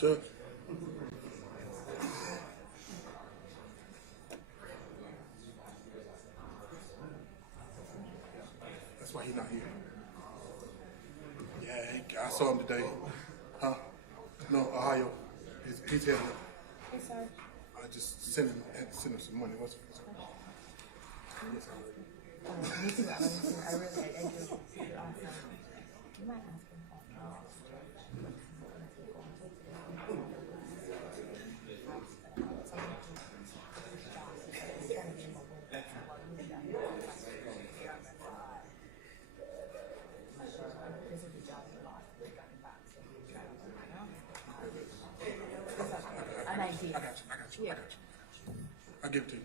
Judge. That's why he's not here. Yeah, I saw him today. Huh? No, Ohio. He's heading up. Hey, sorry. I just sent him some money. What's it? Yes, Me too. I really do. Awesome. You might ask him. I got you. I'll give it to you.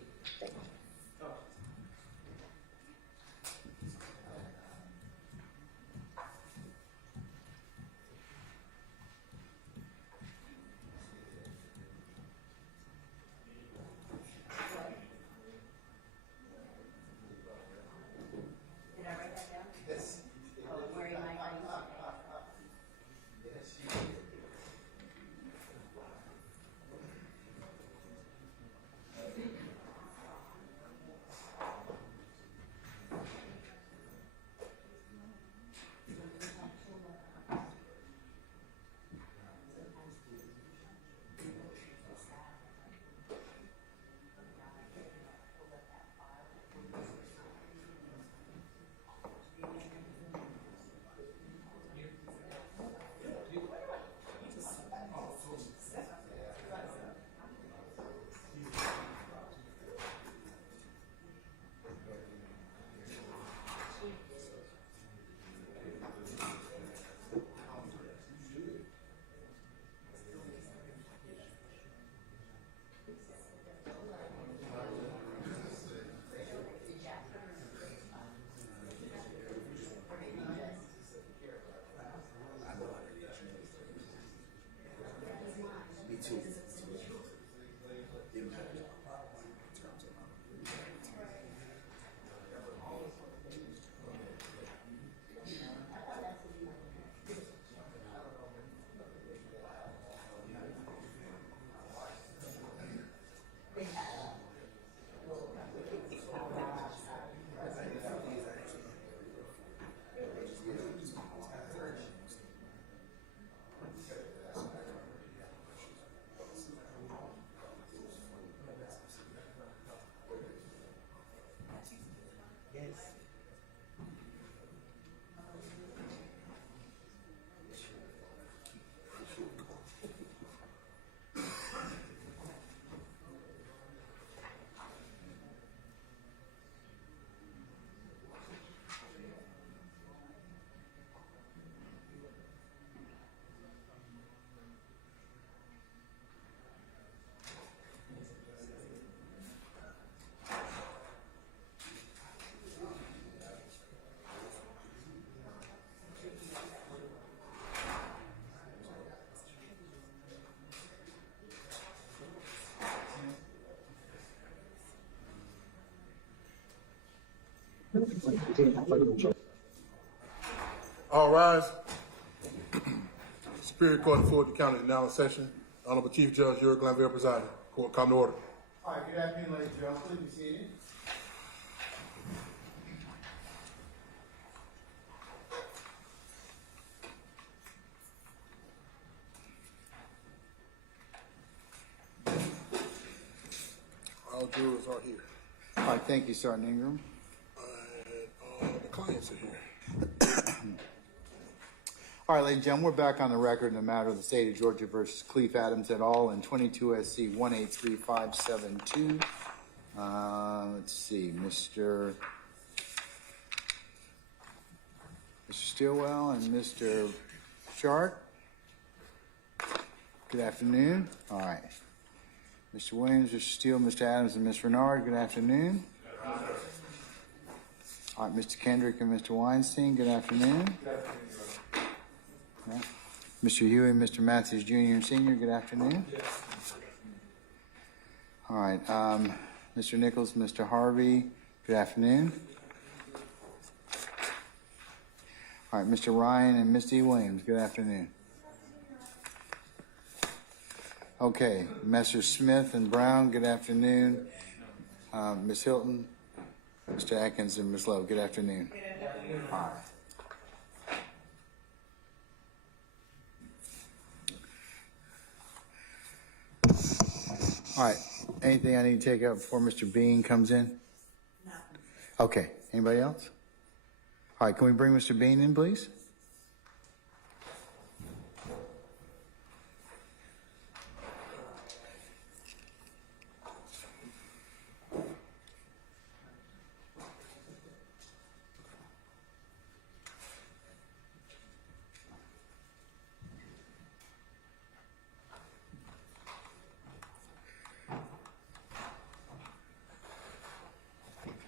All rise. Superior Court of Fulton County is now in session. Honorable Chief Judge Yuri Glanville presiding. Court come to order. All right, good afternoon, ladies and gentlemen. Please be seated. All jurors are here. All right, thank you, Sergeant Ingram. And the clients are here. All right, ladies and gentlemen, we're back on the record in the matter of the state of Georgia versus Cleef Adams et al. In 22 SC 183572. Let's see, Mr. Stillwell and Mr. Sharp. Good afternoon. All right. Mr. Williams, Mr. Steele, Mr. Adams, and Ms. Renard, good afternoon. All right, Mr. Kendrick and Mr. Weinstein, good afternoon. Right. Mr. Huey, Mr. Matthews, Jr. and Sr., good afternoon. All right, Mr. Nichols, Mr. Harvey, good afternoon. All right, Mr. Ryan and Ms. D. Williams, good afternoon. Okay, Messrs. Smith and Brown, good afternoon. Ms. Hilton, Mr. Atkins, and Ms. Lowe, good afternoon. All right, anything I need to take up before Mr. Bean comes in? No. Okay, anybody else? All right, can we bring Mr. Bean in, please?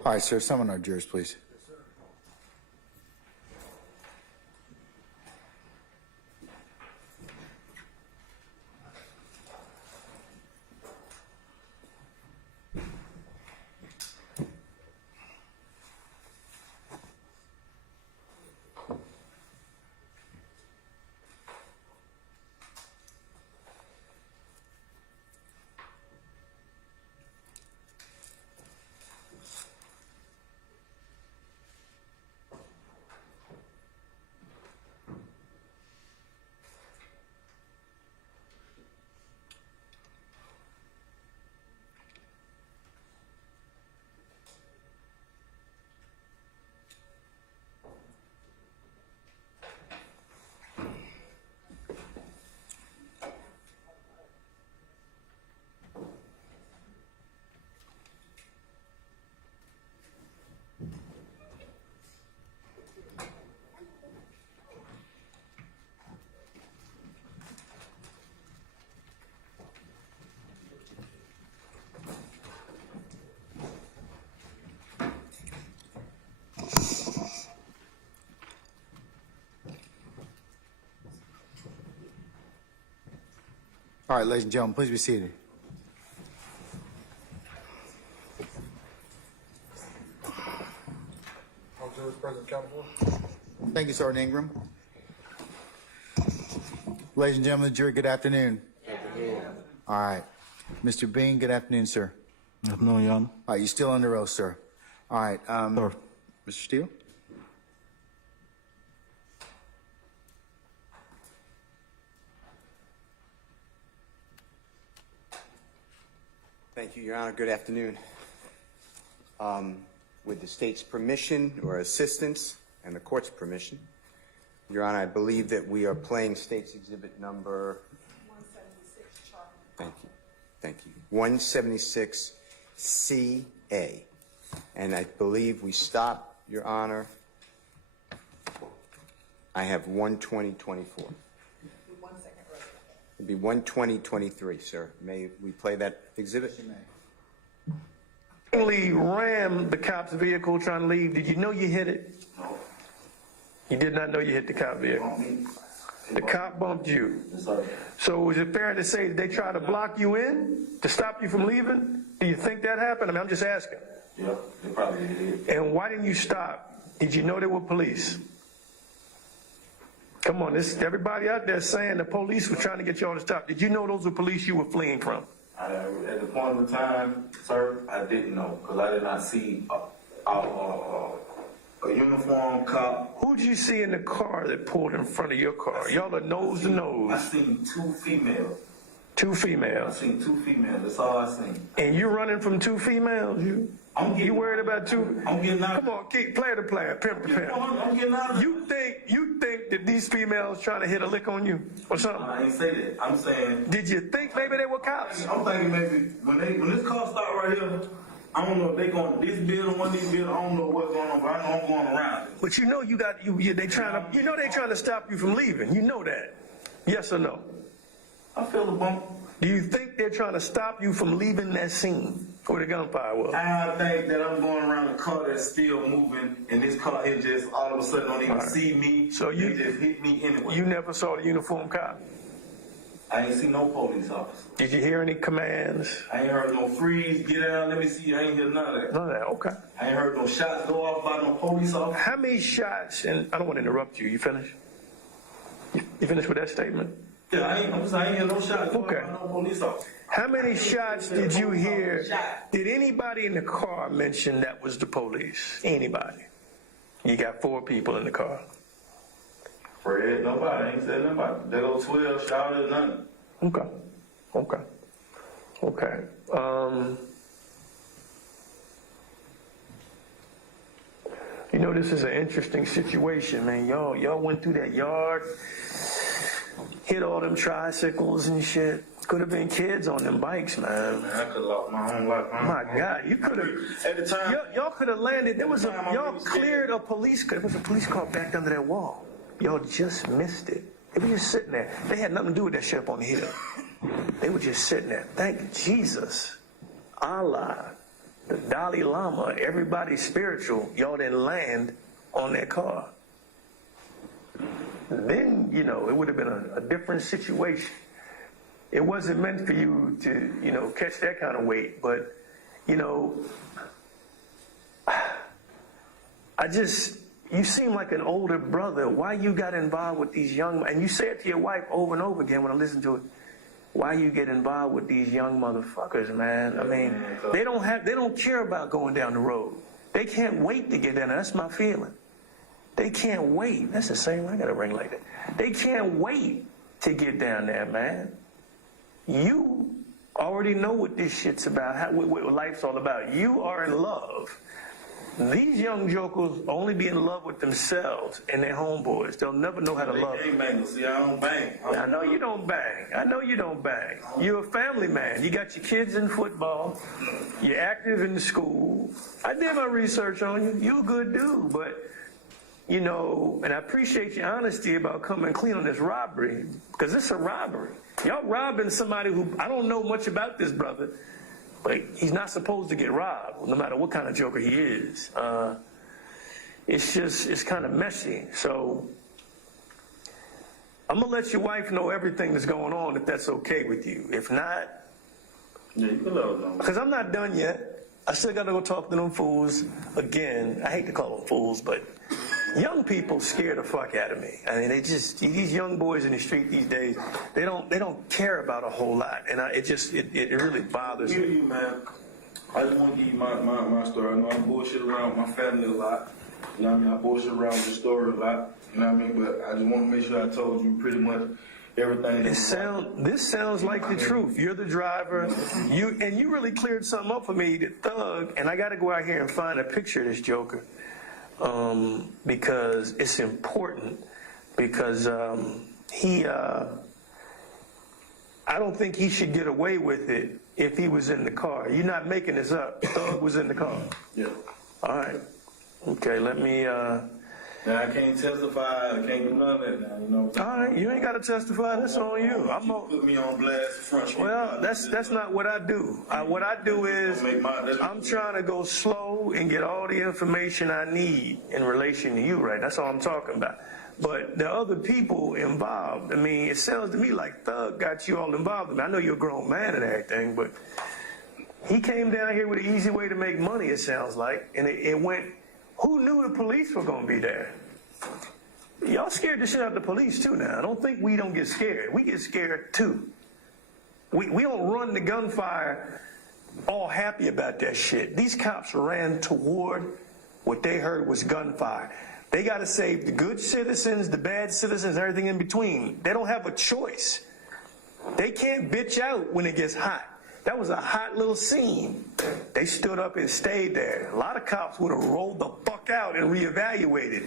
All right, sir, summon our jurors, please. All right, ladies and gentlemen, please be seated. All jurors present, count for. Thank you, Sergeant Ingram. Ladies and gentlemen of the jury, good afternoon. All right. Mr. Bean, good afternoon, sir. Good afternoon, Your Honor. All right, you still under oath, sir. All right, Sir. Mr. Steele? Thank you, Your Honor. Good afternoon. With the state's permission or assistance and the court's permission, Your Honor, I believe that we are playing state's exhibit number 176. Thank you. Thank you. 176CA. And I believe we stop, Your Honor. I have 12024. It'd be 12023, sir. May we play that exhibit? Lee rammed the cop's vehicle trying to leave. Did you know you hit it? No. You did not know you hit the cop vehicle. The cop bumped you. So is it fair to say that they tried to block you in to stop you from leaving? Do you think that happened? I mean, I'm just asking. Yeah, they probably did. And why didn't you stop? Did you know they were police? Come on, everybody out there saying the police were trying to get y'all to stop. Did you know those were police you were fleeing from? At the point of the time, sir, I didn't know because I did not see a uniform cop. Who did you see in the car that pulled in front of your car? Y'all are nose to I nose. seen two females. Two I females. seen two females. That's all I seen. And you running from two females? You worried about two? I'm getting out. Come on, keep player to player, pimp to pimp. I'm getting out. You think that these females trying to hit a lick on you or something? I ain't say that. I'm saying. Did you think maybe they were cops? I'm thinking maybe when this car stop right here, I don't know if they going to this building, one of these buildings. I don't know what's going on, but I know I'm going around it. But you know they trying to stop you from leaving. You know that. Yes or no? I feel a bump. Do you think they're trying to stop you from leaving that scene where the gunfire was? I think that I'm going around a car that's still moving, and this car here just all of a sudden don't even see me. So they just hit me anyway. You never saw the uniformed cop? I ain't see no police officer. Did you hear any commands? I ain't heard no freeze, get out, let me see. I ain't hear none of that. None of that, okay. I ain't heard no shots go off by no police officer. How many shots, and I don't want to interrupt you, you finished? You finished with that statement? Yeah, I ain't hear no shots. Okay. No police officer. How many shots did you hear? Did anybody in the car mention that was the police? Anybody? You got 4 people in the car. Fred, nobody. Ain't said nobody. That old 12 shouted nothing. Okay. Okay. Okay. You know, this is an interesting situation, man. Y'all went through that yard, hit all them tricycles and shit. Could have been kids on them bikes, man. I could have lost my own life. My God, you could have. At the time, Y'all could have landed. Y'all cleared a police car. There was a police car back under that wall. Y'all just missed it. They were just sitting there. They had nothing to do with that shit up on the hill. They were just sitting there. Thank Jesus, Allah, the Dalai Lama, everybody spiritual. Y'all didn't land on that car. Then, you know, it would have been a different situation. It wasn't meant for you to, you know, catch that kind of weight. But, you know, you seem like an older brother. Why you got involved with these young, and you say it to your wife over and over again when I listen to it. Why you get involved with these young motherfuckers, man? I mean, they don't care about going down the road. They can't wait to get down there. That's my feeling. They can't wait. That's the same. I got a ring like that. They can't wait to get down there, man. You already know what this shit's about, what life's all about. You are in love. These young jokers only be in love with themselves and their homeboys. They'll never know how to love. they bang. See, I don't bang. I know you don't bang. I know you don't bang. You're a family man. You got your kids in football. You're active in the school. I did my research on you. You're a good dude, but, you know, and I appreciate your honesty about coming clean on this robbery, because it's a robbery. Y'all robbing somebody who, I don't know much about this brother, but he's not supposed to get robbed, no matter what kind of joker he is. It's kind of messy. So I'm going to let your wife know everything that's going on, if that's okay with you. If not, Yeah, you can let her know. because I'm not done yet. I still got to go talk to them fools again. I hate to call them fools, but young people scare the fuck out of me. I mean, these young boys in the street these days, they don't care about a whole lot, and it really bothers Hear me. you, man. I just want to give you my story. I know I bullshit around with my family a lot. You know what I mean? I bullshit around with the story a lot. You know what I mean? But I just want to make sure I told you pretty much everything. This sounds like the truth. You're the driver. You really cleared something up for me, the thug, and I got to go out here and find a picture of this joker. Because it's important, because I don't think he should get away with it if he was in the car. You're not making this up. Thug was in the car. Yeah. All right. Okay, let me, Now, I can't testify. I can't do none of that now, you know. all right, you ain't got to testify. That's on you. Put me on blast front street. Well, that's not what I do. What I do is I'm trying to go slow and get all the information I need in relation to you, right? That's all I'm talking about. But the other people involved, I mean, it sounds to me like Thug got you all involved. I mean, I know you're a grown man and everything, but he came down here with an easy way to make money, it sounds like, and it went. Who knew the police were going to be there? Y'all scared the shit out of the police too now. I don't think we don't get scared. We get scared too. We don't run the gunfire all happy about that shit. These cops ran toward what they heard was gunfire. They got to save the good citizens, the bad citizens, everything in between. They don't have a choice. They can't bitch out when it gets hot. That was a hot little scene. They stood up and stayed there. A lot of cops would have rolled the fuck out and reevaluated.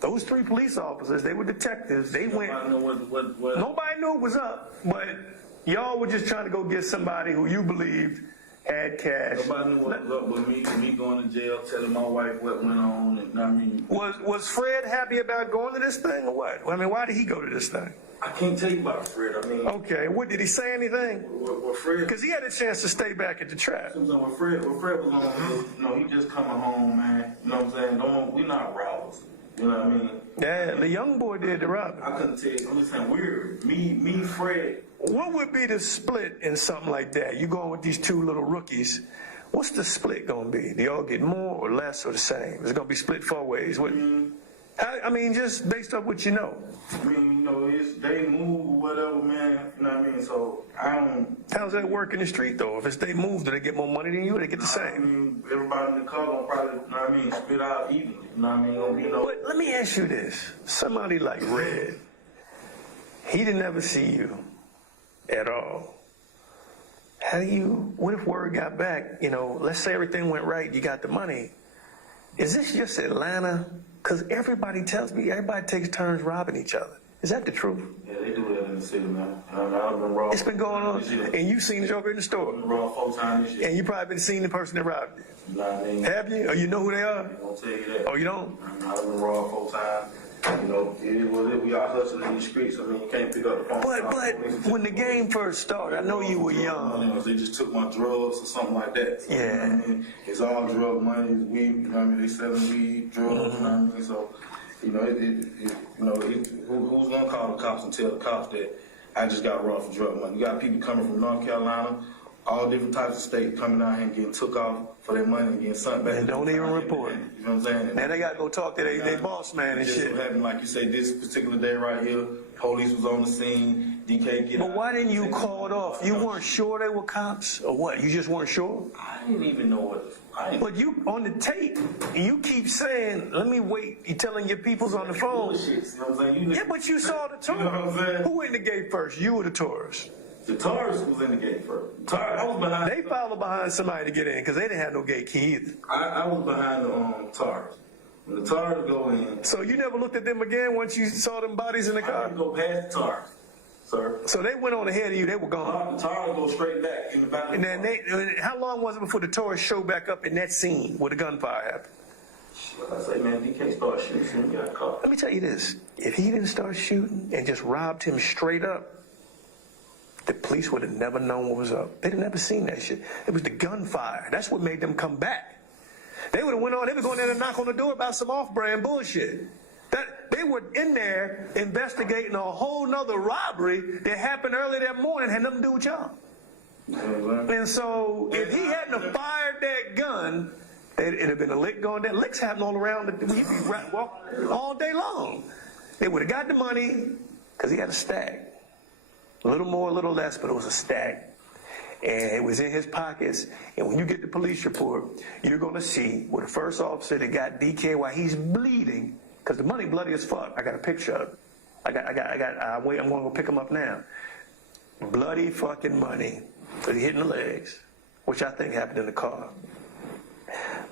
Those 3 police officers, they were detectives. They went. Nobody knew it was up, but y'all were just trying to go get somebody who you believed had cash. Nobody knew what was up with me going to jail, telling my wife what went on, and I mean. Was Fred happy about going to this thing or what? I mean, why did he go to this thing? I can't tell you about Fred. I mean. Okay, what did he say anything? What Fred? Because he had a chance to stay back at the trap. When Fred was on, you know, he just coming home, man. You know what I'm saying? We not robbers. You know what I mean? Yeah, the young boy did the robbing. I couldn't tell you. I'm just saying, me, Fred. What would be the split in something like that? You going with these 2 little rookies. What's the split going to be? Do y'all get more or less or the same? Is it going to be split 4 ways? What? I mean, just based off what you know. I mean, you know, it's they move or whatever, man. You know what I mean? So I don't. How's that work in the street, though? If it's they move, do they get more money than you, or they get the I same? mean, everybody in the car gonna probably, you know what I mean, spit out evenly. You know what I mean? Gonna be no. But let me ask you this. Somebody like Red, he didn't ever see you at all. How do you, what if word got back, you know, let's say everything went right, you got the money. Is this just Atlanta? Because everybody tells me, everybody takes turns robbing each other. Is that the truth? Yeah, they do that in the city, man. I've been robbed. It's been going on, and you've seen it over in the I've store. been robbed 4 times this year. And you probably been seeing the person that robbed you. You know what I mean? Have you? Or you know who they are? I won't tell you that. Oh, you don't? I've been robbed 4 times. You know, it is what it is. We are hustling in these streets. I mean, you can't pick up the phone. But when the game first started, I know you were young. They just took my drugs or something like that. So, Yeah. You know what I mean? It's all drug money, it's weed, you know what I mean? They selling weed, drugs, you know what I mean? So, you know, who's gonna call the cops and tell the cops that I just got robbed for drug money? You got people coming from North Carolina, all different types of states coming out here and getting took off for their money and getting sent back. And don't even report it. You know what I'm saying? Now they gotta go talk to their boss man and Just shit. so happened, like you say, this particular day right here, police was on the scene, DK get But out. why didn't you call it off? You weren't sure they were cops, or what? You just weren't sure? I didn't even know what I didn't. But you, on the tape, you keep saying, let me wait. You're telling your peoples on the phone. Bullshit, you know what I'm saying? Yeah, but you saw the tour. You know what I'm saying? Who went in the gate first, you or the tourists? The tourist was in the gate first. I was behind. They followed behind somebody to get in, because they didn't have no gate key either. I was behind the Taurus. When the Taurus go in, So you never looked at them again once you saw them bodies in the I car? didn't go past the Taurus, sir. So they went on ahead of you, they were gone. The Taurus go straight back in the back. And then how long was it before the tourists showed back up in that scene where the gunfire happened? I say, man, DK started shooting, he got caught. Let me tell you this. If he didn't start shooting and just robbed him straight up, the police would have never known what was up. They'd have never seen that shit. It was the gunfire. That's what made them come back. They would have went on, they were going there to knock on the door about some off-brand bullshit. They were in there investigating a whole nother robbery that happened early that morning, had nothing to do with y'all. And so if he hadn't have fired that gun, it'd have been a lick going down. Licks happen all around, we'd be walking all day long. They would have got the money, because he had a stack. A little more, a little less, but it was a stack. And it was in his pockets. And when you get the police report, you're going to see where the first officer that got DK while he's bleeding, because the money bloody as fuck. I got a picture of it. I'm going to go pick him up now. Bloody fucking money. Because he hit in the legs, which I think happened in the car.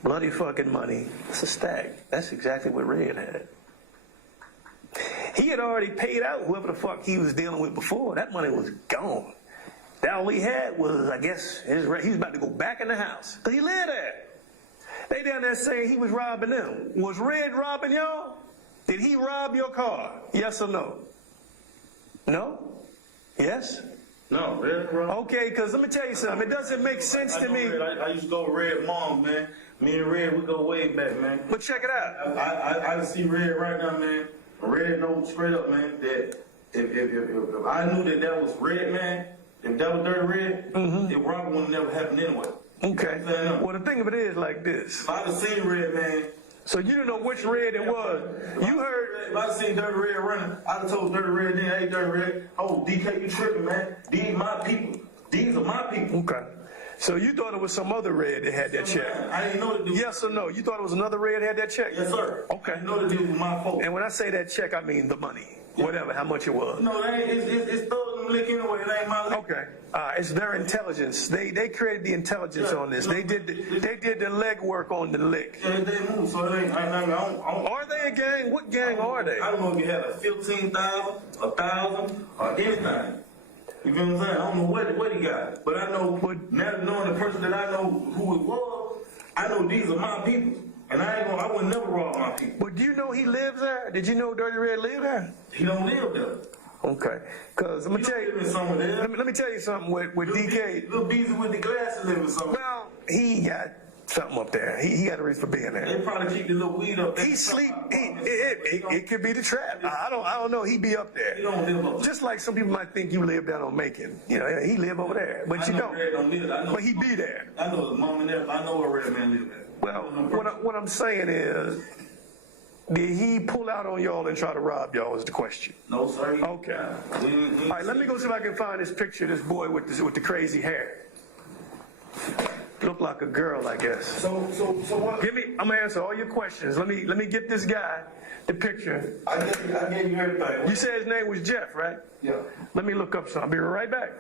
Bloody fucking money. It's a stack. That's exactly what Red had. He had already paid out whoever the fuck he was dealing with before. That money was gone. That all he had was, I guess, he was about to go back in the house. Because he lived there. They down there saying he was robbing them. Was Red robbing y'all? Did he rob your car? Yes or no? No? Yes? No, Red, bro. Okay, because let me tell you something. It doesn't make sense to me. I used to go with Red Mom, man. Me and Red, we go way back, man. But check it out. I see Red right now, man. Red knows straight up, man, that if I knew that was Red, man, if that was Dirty Red, it probably would never happen anyway. Okay. Well, the thing of it is like this. If I'd have seen Red, man. So you didn't know which Red it was. You heard. If I'd have seen Dirty Red running, I'd have told Dirty Red then, hey, Dirty Red, oh, DK, you tripping, man. These my people. These are my people. Okay. So you thought it was some other Red that had that check? I didn't know that dude. Yes or no? You thought it was another Red that had that check? Yes, sir. Okay. I didn't know that dude was my folks. And when I say that check, I mean the money. Whatever, how much it was. No, it's thug them lick anyway. It ain't my lick. Okay. It's their intelligence. They created the intelligence on this. They did the legwork on the lick. Yeah, they move, so it ain't. I don't. Are they a gang? What gang are they? I don't know if you had a 15,000, 1,000, or anything. You feel what I'm saying? I don't know what he got, but I know. Now knowing the person that I know who it was, I know these are my people, and I would never rob my people. But do you know he lives there? Did you know Dirty Red lived there? He don't live there. Okay. Because let me tell you. Let me tell you something with DK. Little Beezy with the glasses living somewhere. Well, he got something up there. He got a reason for being there. They probably keep the little weed up there. He sleep. It could be the trap. I don't know. He be up there. He don't live up there. Just like some people might think you live down on Macon. You know, he live over there, but you don't. Red don't live there. I know. But he be there. I know the mom and them. I know where Red Man live at. Well, what I'm saying is, Did he pull out on y'all and try to rob y'all is the question. No, sir. Okay. All right, let me go see if I can find this picture of this boy with the crazy hair. Look like a girl, I guess. So what? I'm gonna answer all your questions. Let me get this guy the picture. I gave you everything. You said his name was Jeff, right? Yeah. Let me look up something. I'll be right back.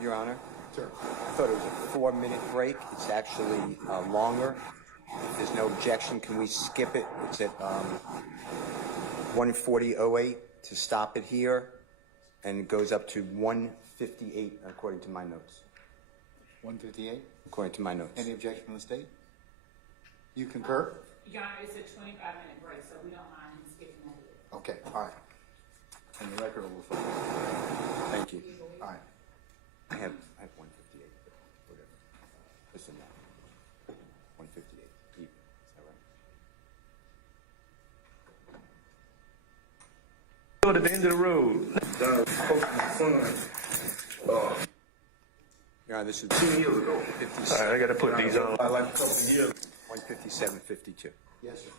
Your Honor. Sir. I thought it was a 4-minute break. It's actually longer. If there's no objection, can we skip it? It's at 1:40:08 to stop it here, and it goes up to 1:58 according to my notes. 1:58. According to my notes. Any objection from the state? You concur? Your Honor, it's a 25-minute break, so we don't mind him skipping that. Okay, all right. And the record will reflect. Thank you. All right. I have 1:58, but whatever. Listen now. 1:58. Even. Is that right? Go to the end of the road. Your Honor, this is 2 years ago. All right, I got to put these on. Like a couple of years. 1:57:52. Yes, sir.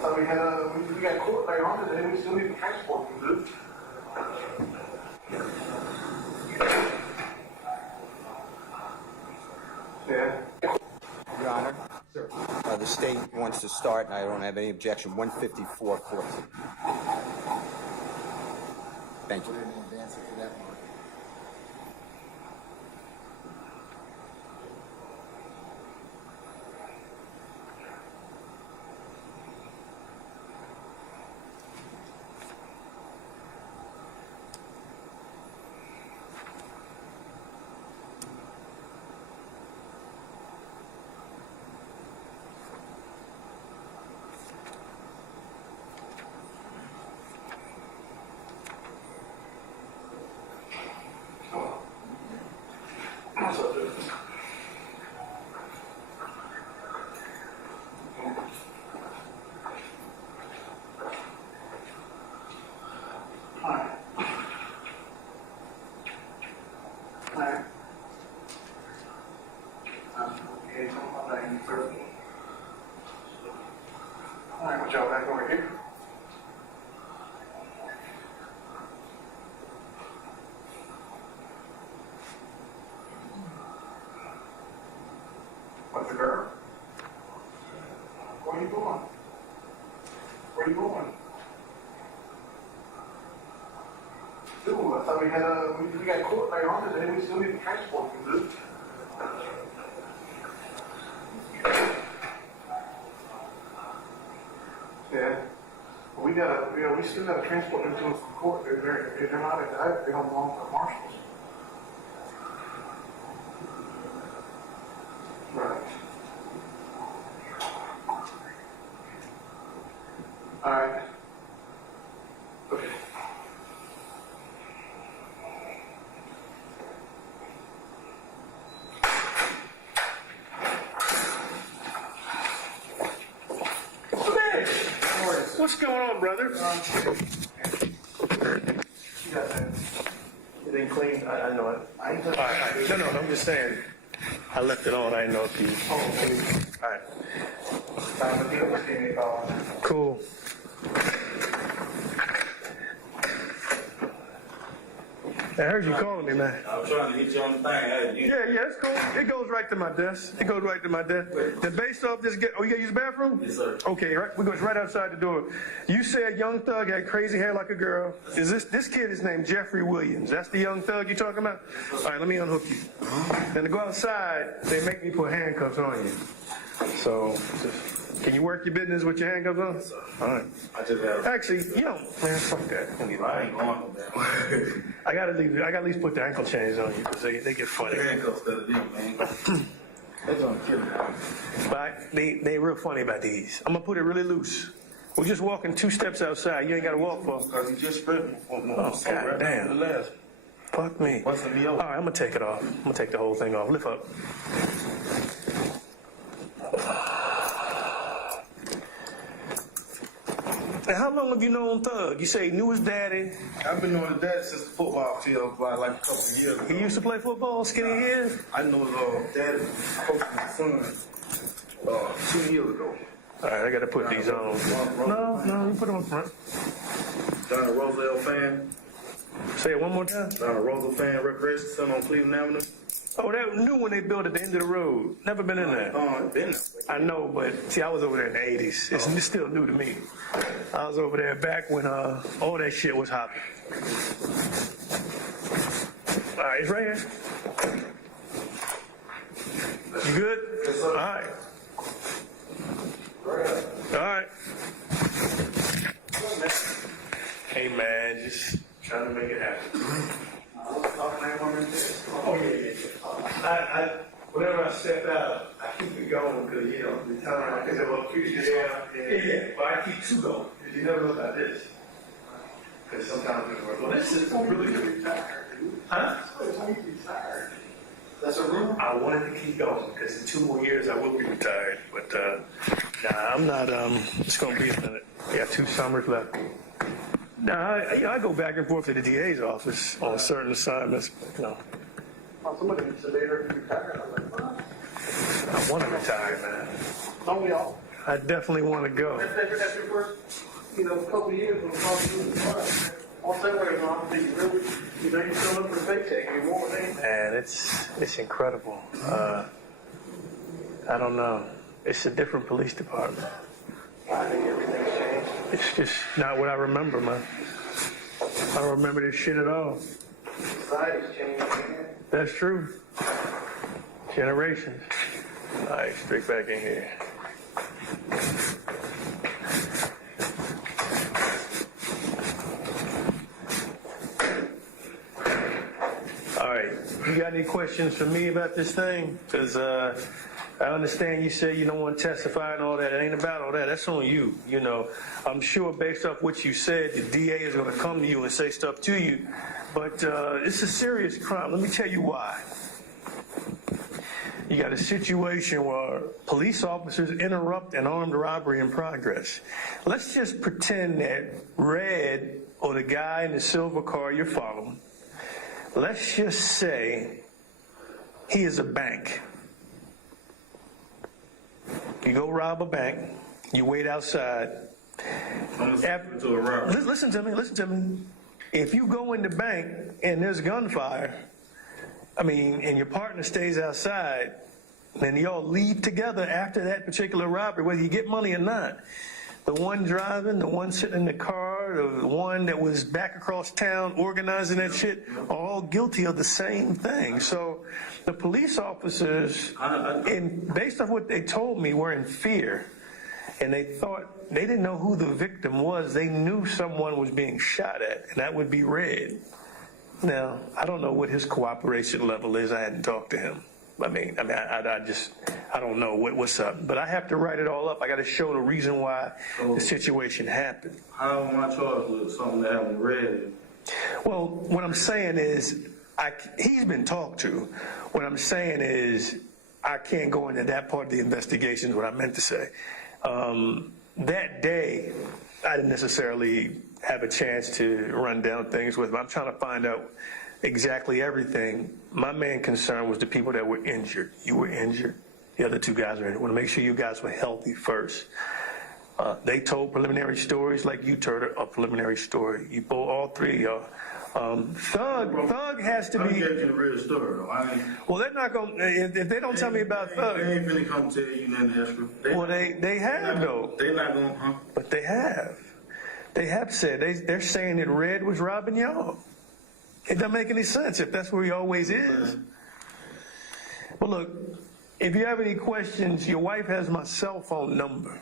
So we got court later on today, we still need to transport them, dude. Yeah. Your Honor, the state wants to start, and I don't have any objection, 1:54:14. Thank you. Put it in advance for that mark. What's up, dude? Alright. Alright. Alright, what y'all back over here? What's the girl? Where you going? Where you going? Dude, I thought we got court later on today, we still need to transport them, dude. Yeah. We still gotta transport them to them from court. They're not at the, they don't belong to the marshals. Right. All right. Okay. What's going on, brother? You got that? It ain't clean. I know it. I ain't All right. No, I'm just saying. I left it on. I didn't know if you. All right. time to deal with any call. Cool. I heard you calling me, man. I was trying to get you on the thing. Yeah, it's cool. It goes right to my desk. Then based off this, you gotta use the bathroom? Yes, sir. Okay, right. We go right outside the door. You said young thug had crazy hair like a girl. Is this kid is named Jeffery Williams? That's the young thug you talking about? All right, let me unhook you. Then to go outside, they make me put handcuffs on you. So, can you work your business with your handcuffs on? Yes, sir. All right. I just have. Actually, you know, man, fuck that. I ain't going on that. I gotta at least put the ankle chains on you because they get funny. Handcuffs better than them, man. They're gonna kill me. But they real funny about these. I'm gonna put it really loose. We're just walking 2 steps outside. You ain't gotta walk far. Because he just spread me. Oh, God damn. The last. Fuck me. Busting me All over. right, I'm gonna take it off. I'm gonna take the whole thing off. Lift up. And how long have you known Thug? You say he knew his daddy. I've been knowing his dad since the football field by like a couple of years ago. He used to play football, skinny years. I know his dad coached his son 2 years ago. All right, I gotta put these on. No, you put them on front. Down a Roselle fan. Say it one more time. Down a Roselle fan recreation center on Cleveland Avenue. Oh, that new one they built at the end of the road. Never been in there. Been I know, but see, I was over there in the 80s. It's still new to me. I was over there back when all that shit was hopping. All right, it's right here. You good? Yes, sir. All right. All right. Hey, man, just trying to make it happen. Oh, yeah. Whenever I step out, I keep it going because, you know, the time. Because of future. Yeah. But I keep two going because you never know about this. Because sometimes it's well, this is really good. Huh? That's a rumor? I wanted to keep going because in 2 more years I will be retired. But nah, I'm not. It's gonna be a minute. I got 2 summers left. Nah, I go back and forth to the DA's office on certain assignments. You know, Oh, somebody said they heard you retired. I was like, what? I want to retire, man. Don't we all? I definitely want to go. After your first, couple of years when the prosecutor was fired, all that way around, you really, you still look for the paycheck anymore, ain't it? Man, it's incredible. I don't know. It's a different police department. I think everything's changed. It's just not what I remember, man. I don't remember this shit at all. Society's changed, man. That's true. Generations. All right, straight back in here. All right, you got any questions for me about this thing? Because I understand you say you don't want to testify and all that. It ain't about all that. That's on you. You know, I'm sure based off what you said, the DA is going to come to you and say stuff to you. But it's a serious crime. Let me tell you why. You got a situation where police officers interrupt an armed robbery in progress. Let's just pretend that Red, or the guy in the silver car you're following, let's just say he is a bank. You go rob a bank, you wait outside. Listen to me. If you go in the bank and there's gunfire, and your partner stays outside, then y'all leave together after that particular robbery, whether you get money or not. The one driving, the one sitting in the car, the one that was back across town organizing that shit are all guilty of the same thing. So the police officers, based on what they told me, were in fear. And they didn't know who the victim was. They knew someone was being shot at, and that would be Red. Now, I don't know what his cooperation level is. I hadn't talked to him. I don't know what's up. But I have to write it all up. I got to show the reason why the situation happened. How am I charged with something that happened Red? Well, what I'm saying is, he's been talked to. What I'm saying is, I can't go into that part of the investigation is what I meant to say. That day, I didn't necessarily have a chance to run down things with him. I'm trying to find out exactly everything. My main concern was the people that were injured. You were injured. The other 2 guys were injured. I want to make sure you guys were healthy first. They told preliminary stories like you told a preliminary story. You both, all 3 of y'all. Thug has to be. I gave you the real story, though. Well, they're not going to, if they don't tell me about Thug. They ain't finna come tell you nothing extra. They have, though. They not going to, huh? But they have. They have said, they're saying that Red was robbing y'all. It doesn't make any sense if that's where he always is. Well, look, if you have any questions, your wife has my cell phone number.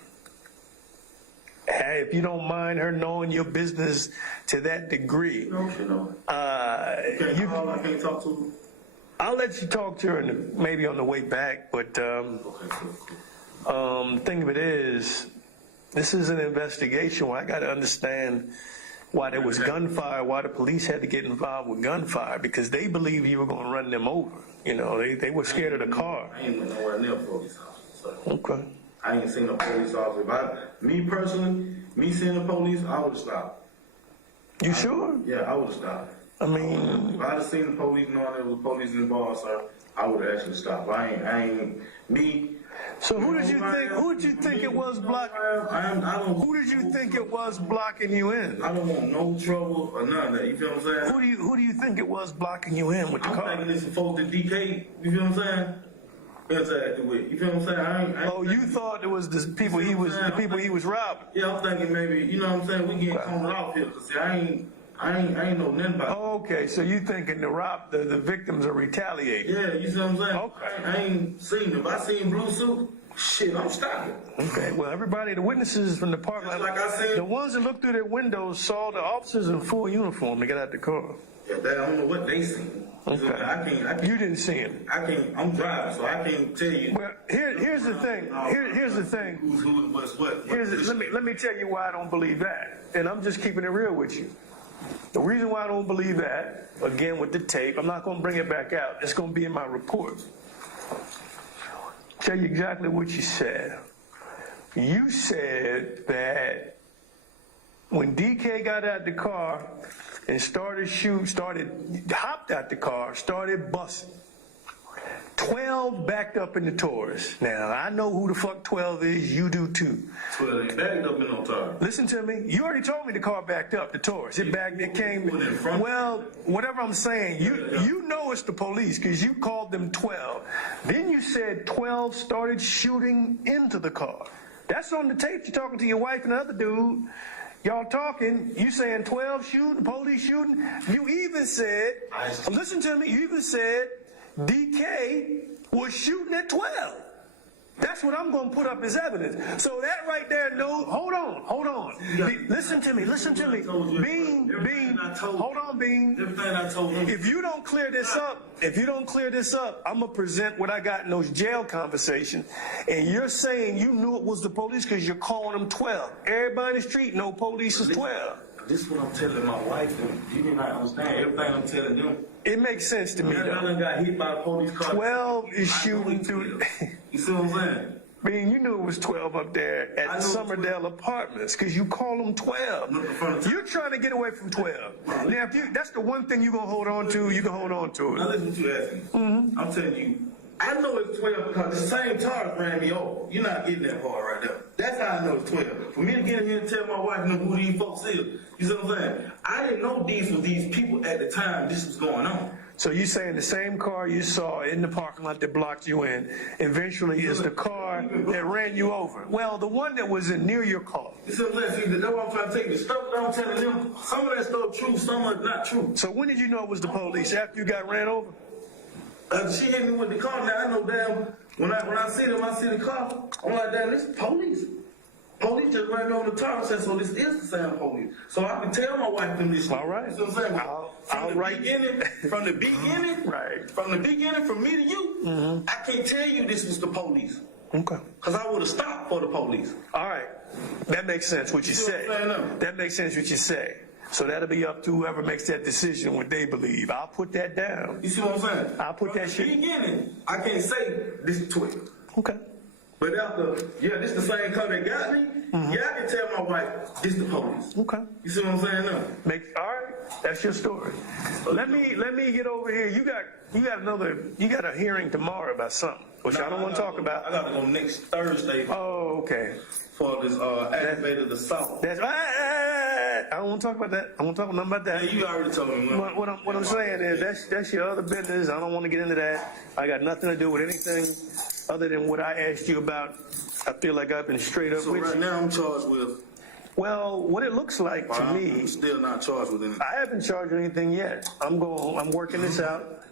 If you don't mind her knowing your business to that degree. No, she know. I can't talk to her. I'll let you talk to her maybe on the way back, but the thing of it is, this is an investigation where I got to understand why there was gunfire, why the police had to get involved with gunfire, because they believe you were going to run them over. You know, they were scared of the car. I ain't been nowhere near a police officer. So. Okay. I ain't seen a police officer. Me personally, seeing the police, I would have stopped. You sure? Yeah, I would have stopped. I mean, If I'd have seen the police knowing there was police involved, sir, I would have actually stopped. I ain't me. so who did you think it was blocking? Who did you think it was blocking you in? I don't want no trouble or none of that. You feel what I'm saying? Who do you think it was blocking you in with the I'm car? thinking it's some folks that DK. You feel what I'm saying? Interacting with. You feel what I'm saying? Oh, you thought it was the people he was robbing? Yeah, I'm thinking maybe. You know what I'm saying? We getting cornered off here. Cause see, I ain't know nothing about it. Oh, okay, so you thinking the victims are retaliating? Yeah, you see what I'm saying? Okay. I ain't seen them. If I seen blue suit, shit, I'm stopping. Okay, well, everybody, the witnesses from the parking lot, Just like I said- the ones that looked through their windows saw the officers in full uniform to get out the car. Yeah, I don't know what they seen. Okay. I can't. You didn't see him. I'm driving, so I can't tell you. Well, here's the thing. Here's the thing. Who's who and what's what. Let me tell you why I don't believe that, and I'm just keeping it real with you. The reason why I don't believe that, again with the tape, I'm not going to bring it back out. It's going to be in my report. Tell you exactly what you said. You said that when DK got out the car and hopped out the car, started busting, 12 backed up in the Taurus. Now, I know who the fuck 12 is. You do too. 12 ain't backed up in no tire. Listen to me. You already told me the car backed up, the Taurus. It came. Well, whatever I'm saying, you know it's the police because you called them 12. Then you said 12 started shooting into the car. That's on the tape. You're talking to your wife and the other dude. Y'all talking, you saying 12 shooting, police shooting. You even said, listen to me, you even said DK was shooting at 12. That's what I'm going to put up as evidence. So that right there, no, hold on. Listen to me. Bean, hold on, Bean. Everything I told him. If you don't clear this up, I'm going to present what I got in those jail conversations. And you're saying you knew it was the police because you're calling them 12. Everybody in the street know police is 12. This is what I'm telling my wife, and you did not understand everything I'm telling them. It makes sense to me, I though. got hit by a police car. 12 is shooting through. You see what I'm saying? Man, you knew it was 12 up there at the Summerdale Apartments because you call them 12. You're trying to get away from 12. Now, that's the one thing you're going to hold on to, you can hold on to Now it. listen what you asking. I'm telling you, I know it's 12 because the same Taurus ran me over. You're not getting that far right there. That's how I know it's 12. For me to get in here and tell my wife who these folks is, you see what I'm saying? I didn't know these were these people at the time this was going on. So you're saying the same car you saw in the parking lot that blocked you in eventually is the car that ran you over? Well, the one that was near your car. You see what I'm saying? See, that's what I'm trying to take. The stuff that I'm telling them, some of that stuff true, some of it not true. So when did you know it was the police? After you got ran over? She hit me with the car. Now I know damn. When I see them, I see the car. I'm like, damn, this is police. Police just ran over the Taurus, so this is the same police. So I can tell my wife them this. All right. You see what I'm saying? From the beginning, Right. From the beginning, from me to you, I can't tell you this was the police. Okay. Because I would have stopped for the police. All right. That makes sense what you See what say. I'm saying now? That makes sense what you say. So that'll be up to whoever makes that decision, what they believe. I'll put that down. You see what I'm saying? I'll put that shit. From the beginning, I can't say this is 12. Okay. But after, this the same car that got me, I can tell my wife, this the police. Okay. You see what I'm saying now? All right. That's your story. Let me get over here. You got a hearing tomorrow about something, which I don't want to talk about. I got to go next Thursday Oh, okay. for this aggravated assault. That's I don't want to talk about that. I won't talk nothing about that. Yeah, you already told me. What I'm saying is that's your other business. I don't want to get into that. I got nothing to do with anything other than what I asked you about. I feel like I've been straight up So with right you. now I'm charged with. Well, what it looks like to me, I'm still not charged with anything. I haven't charged anything yet. I'm working this out.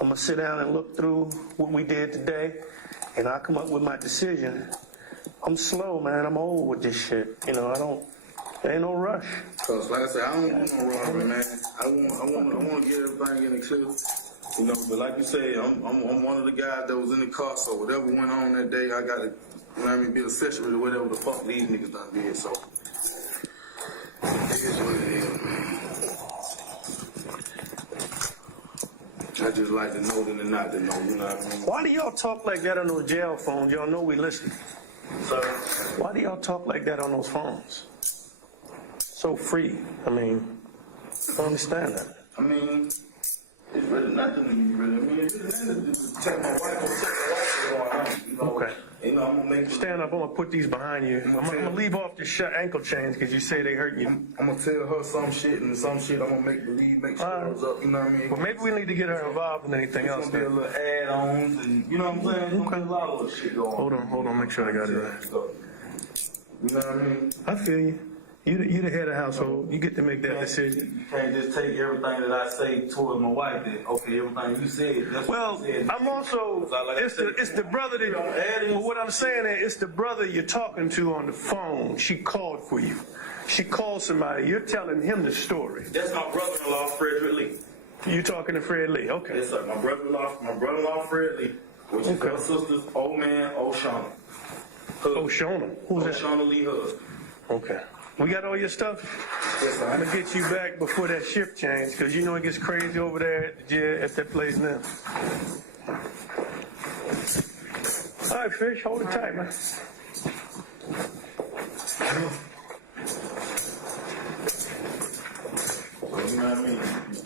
I'm gonna sit down and look through what we did today, and I'll come up with my decision. I'm slow, man. I'm old with this shit. You know, there ain't no rush. Cause like I said, I don't want no robbery, man. I want to get everything in the clear. You know, but like you say, I'm one of the guys that was in the car. So whatever went on that day, I got to, be accessory to whatever the fuck these niggas done did. So it is what it is, man. I just like to know than not to know. You know what I mean? Why do y'all talk like that on those jail phones? Y'all know we listen. So Why do y'all talk like that on those phones? So free. I mean, I don't understand that. I mean, it's really nothing to me, really. I mean, it's really nothing to just tell my wife what's going on. You know, Okay. You know, I'm gonna make Stand up. I'm gonna put these behind you. I'm gonna leave off the ankle chains because you say they hurt you. I'm gonna tell her some shit and some shit I'm gonna make believe, make sure it was up. You know what I mean? Well, maybe we need to get her involved in anything It's else. gonna be a little add-ons and you know what I'm saying? It's gonna be a lot of little shit going on. Hold on. Make sure I got it right. You know what I mean? I feel you. You the head of the household. You get to make that decision. You can't just take everything that I say towards my wife. That okay, everything you said. That's Well, what you said. I'm also, it's the brother that, well, what I'm saying is, it's the brother you're talking to on the phone. She called for you. She called somebody. You're telling him the story. That's my brother-in-law, Frederick Lee. You talking to Fred Lee? Okay. Yes, sir. My brother-in-law, Fred Lee, which is her sister's old man, O'Shauna. Oh, Shona. Who's that? O'Shauna Lee husband. Okay. We got all your stuff? Yes, sir. I'm gonna get you back before that shift change, because you know it gets crazy over there at the jail, at that place now. All right, Fish, hold it tight, man. You know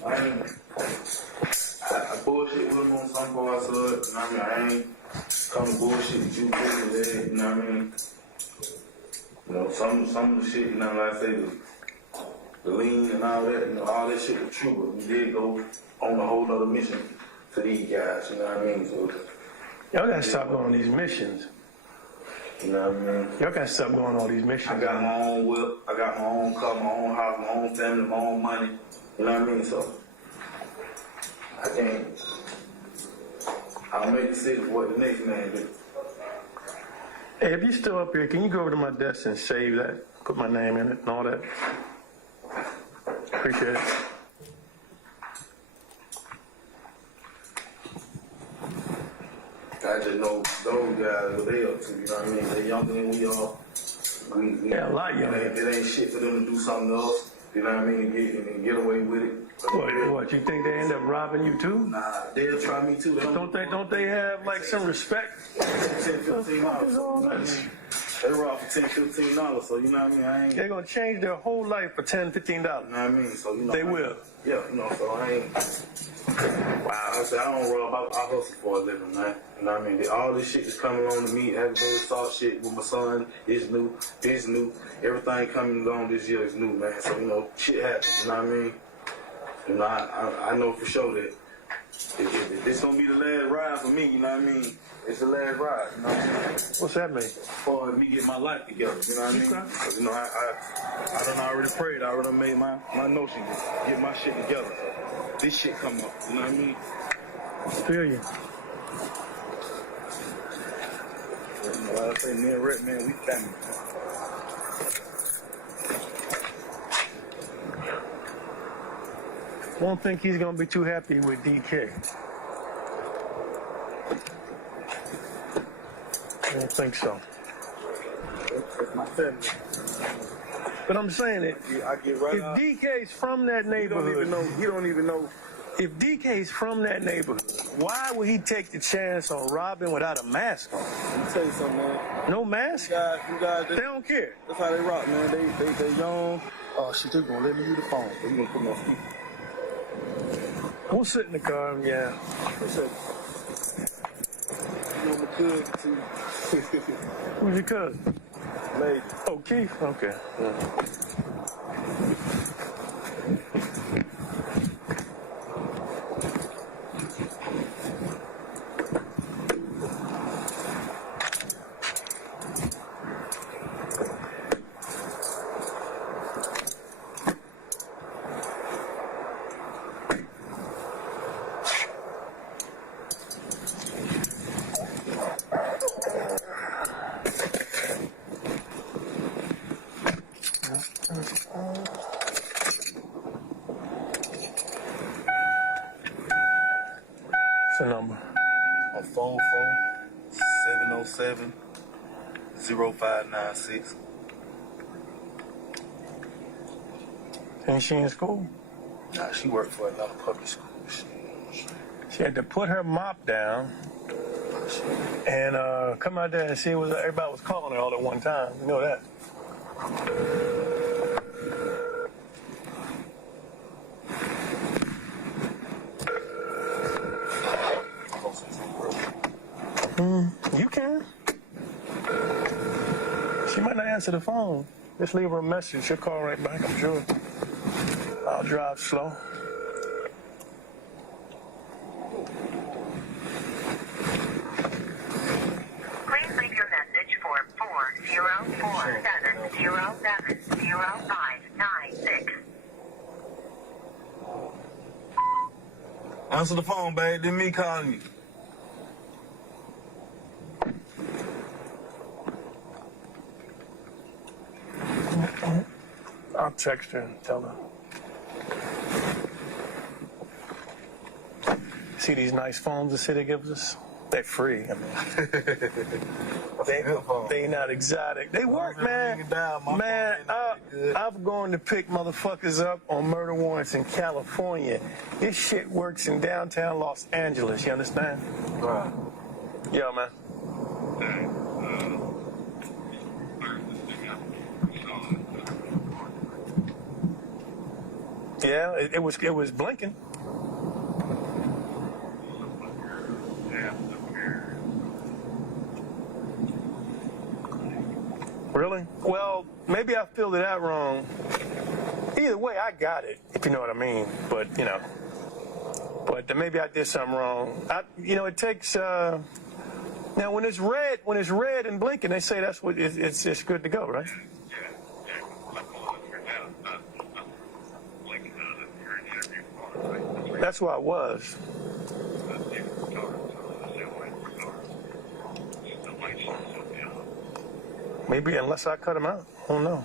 what I mean? I bullshit with him on some parts of it. You know what I mean? I ain't come to bullshit with you, that, you know what I mean? You know, some of the shit, you know, like I say, the lean and all that, you know, all that shit was true, but we did go on a whole other mission for these guys, you know what I mean? So, Y'all gotta stop going on these missions. you know what I mean? Y'all gotta stop going on all these missions. I got my own whip, I got my own car, my own house, my own family, my own money, you know what I mean? So, I'll make decisions what the next man do. Hey, if you're still up here, can you go over to my desk and save that? Put my name in it and all that. Appreciate it. I just know those guys, what they up to, you know what I mean? They're younger than we are. Yeah, a lot younger. It ain't shit for them to do something else, you know what I mean, and get away with it. What, you think they end up robbing you too? Nah, they'll try me too. Don't they have like some respect? $10, $15, you know what I mean? They rob for $10, $15, so you know what I mean? They're gonna change their whole life for $10, $15. You know what I mean? So, you know. They will. Yeah, you know, so I ain't. Wow. I say I don't rob, I hustle for a living, man. You know what I mean? All this shit is coming on to me. Everything salt shit with my son is new. It's new. Everything coming on this year is new, man. So, you know, shit happens. You know what I mean? You know, I know for sure that if this gonna be the last ride for me, you know what I mean? It's the last ride, you know what I mean? What's that mean? For me get my life together, you know what I mean? 'Cause, you know, I done already prayed, I already made my notion to get my shit together. This shit come up, you know what I mean? Feel you. You know, like I say, me and Rhett, man, we family. Won't think he's gonna be too happy with DK. I don't think so. That's my family. But I'm saying it. I get right If out. DK's from that neighborhood, He don't even know. if DK's from that neighborhood, why would he take the chance on robbing without a mask on? Let me tell you something, man. No mask? You guys, They don't care. that's how they rock, man. They young. Oh, shit, they're gonna let me use the phone. They're gonna put me on speaker. We'll sit in the car, yeah. What's up? You know my cousin, too. Who's your cousin? Lady. Oh, Keith? Okay. What's the number? On phone 707-0596. Ain't she in school? Nah, she worked for another public school. She had to put her mop down and come out there and see what everybody was calling her all at one time. You know that. You can. She might not answer the phone. Just leave her a message. She'll call right back, I'm sure. I'll drive slow. Please leave your message for 404-707-0596. Answer the phone, babe. Then me calling you. I'll text her and tell her. See these nice phones the city gives us? They're free. I mean, they not exotic. They work, man. Man, I'm going to pick motherfuckers up on murder warrants in California. This shit works in downtown Los Angeles. You understand? Right. Yeah, man. Yeah, it was blinking. Really? Well, maybe I filled it out wrong. Either way, I got it, if you know what I mean. But, you know, maybe I did something wrong. It takes, now when it's red and blinking, they say that's what, it's good to go, right? That's where I was. Maybe unless I cut him out. I don't know.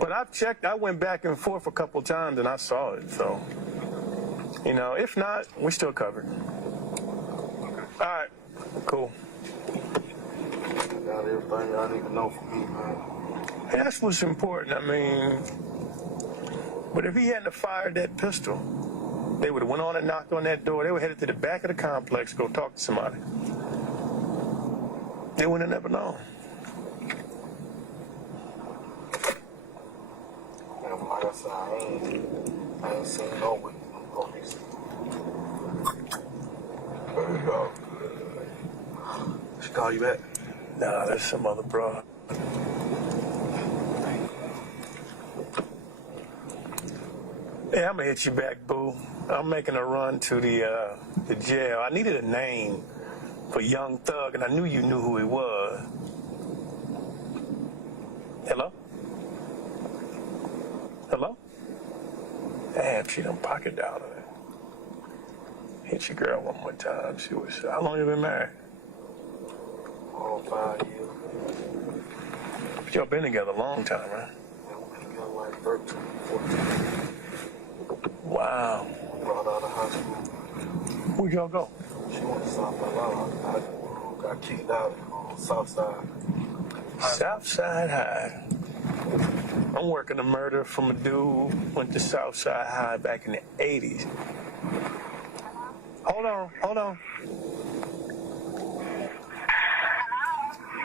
But I've checked. I went back and forth a couple times and I saw it. So, if not, we still covered. All right. Cool. Got everything y'all need to know from me, man. And that's what's important. I mean, but if he hadn't have fired that pistol, they would have went on and knocked on that door. They were headed to the back of the complex to go talk to somebody. They would have never known. Like I said, I ain't seen no witness no police. There you go. She call you back? Nah, there's some other broad. Yeah, I'm gonna hit you back, boo. I'm making a run to the jail. I needed a name for Young Thug, and I knew you knew who he was. Hello? Hello? Damn, she done pocket down on it. Hit your girl one more time. How long you been married? Oh, 5 years. But y'all been together a long time, right? Yeah, we been together like 13, 14. Wow. Brought out of high school. Where'd y'all go? She went to South Carolina. I got kicked out on South Side. Southside High. I'm working a murder from a dude who went to Southside High back in the 80s. Hold on.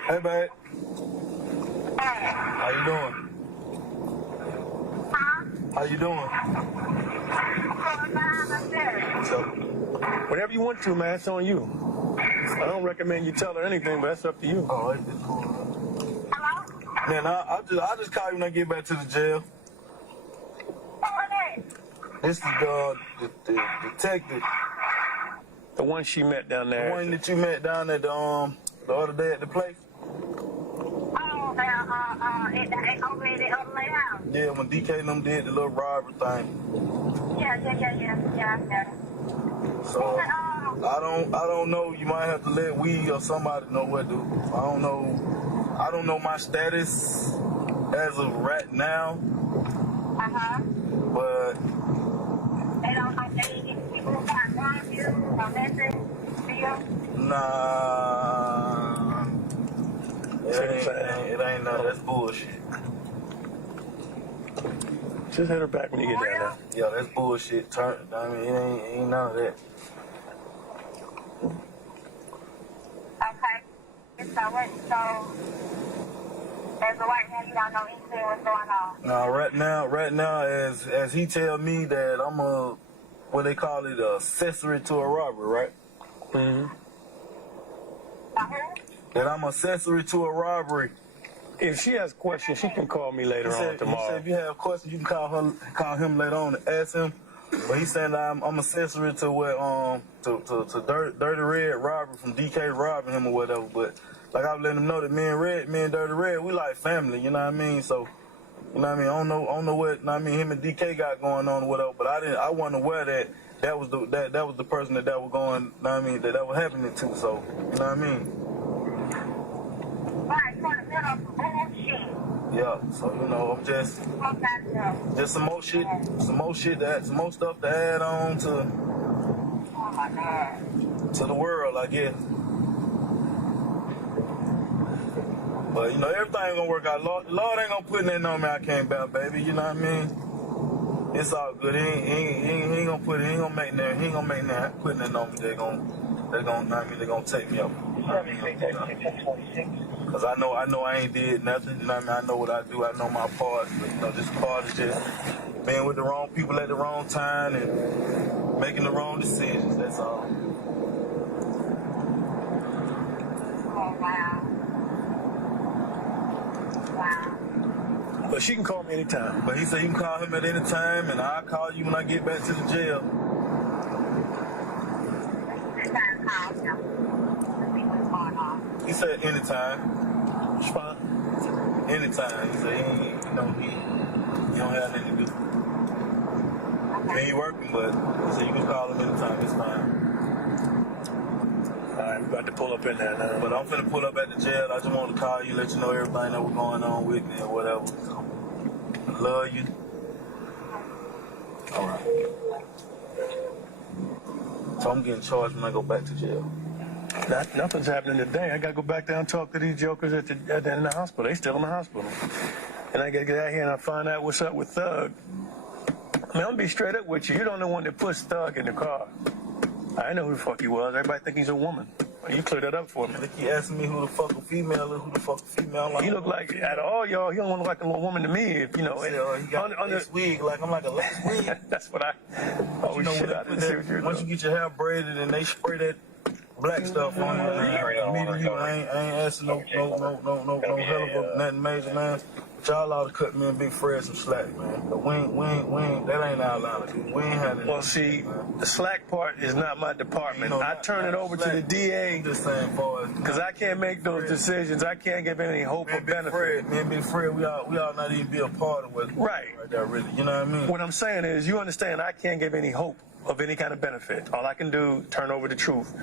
Hey, babe. How you doing? How you doing? So, Whatever you want to, man, it's on you. I don't recommend you tell her anything, but that's up to you. oh, it's cool. Man, I'll just call you when I get back to the jail. This is the detective. The one she met down there. The one that you met down at the other day at the place. Yeah, when DK and them did the little robbery thing. Yeah. So I don't know. You might have to let we or somebody know what to do. I don't know my status as of right now. But nah, it ain't none. That's bullshit. Just hit her back when you get down there. Yeah, that's bullshit. I mean, it ain't none of that. Okay. So as of right now, you don't know anything what's going on. Now, right now, as he tell me that I'm what they call it, accessory to a robbery, right? Mm-hmm. who? That I'm accessory to a robbery. If she has questions, she can call me later on He tomorrow. said if you have questions, you can call him later on and ask him. But he's saying that I'm accessory to what to Dirty Red robbery from DK robbing him or whatever. But like I've let him know that me and Dirty Red, we like family. You know what I mean? So you know what I mean? I don't know what you know what I mean him and DK got going on or whatever. But I wasn't aware that was the person that was going. You know what I mean? That was happening to. So you know what I mean? Right, trying to set up some bullshit. Yeah, so you know, I'm just some more shit, some more stuff to add on to Oh my God. the world, I guess. But you know, everything gonna work out. Lord ain't gonna put nothing on me I can't bear, baby. You know what I mean? It's all good. He ain't gonna put it. He ain't gonna make nothing put nothing on me. They gonna take me up. Cause I know I ain't did nothing. You know what I mean? I know what I do. I know my part. But, you know, this part is just being with the wrong people at the wrong time and making the wrong decisions. That's all. Oh, wow. Wow. But she can call me anytime. But he said you can call him at any time, and I'll call you when I get back to the jail. This time call him. See what's going on. He said anytime. It's fine. Anytime. He said he don't have nothing to do. He ain't working, but he said you can call him anytime. It's fine. All right, we're about to pull up in there now. But I'm finna pull up at the jail. I just wanted to call you, let you know everything that was going on with me or whatever. So, I love you. All right. So I'm getting charged when I go back to jail. Nothing's happening today. I gotta go back down and talk to these jokers in the hospital. They still in the hospital. And I gotta get out here and I find out what's up with Thug. I mean, I'm gonna be straight up with you. You're the only one that puts Thug in the car. I know who the fuck he was. Everybody think he's a woman. You clear that up for me. They keep asking me who the fuck a female is, who the fuck a female. Like, He look like, out of all y'all, he don't look like a little woman to me. If, you know, he got this wig, like I'm like a lace wig. That's what I. Oh You know, shit! I didn't see what you're once you doing. get your hair braided and they spray that black stuff on you, immediately I ain't asking no hell of a nothing major, man. But y'all ought to cut me and Big Fred some slack, man. But we ain't, that ain't our line of duty. We ain't had it. Well, see, the slack part is not my department. No, I turn it over to the DA Just saying, for because I can't make those decisions. I can't give any hope or benefit. Me and Big Fred, we all not even be a part of what Right. there, really. You know what I mean? What I'm saying is, you understand, I can't give any hope of any kind of benefit. All I can do, turn over the truth.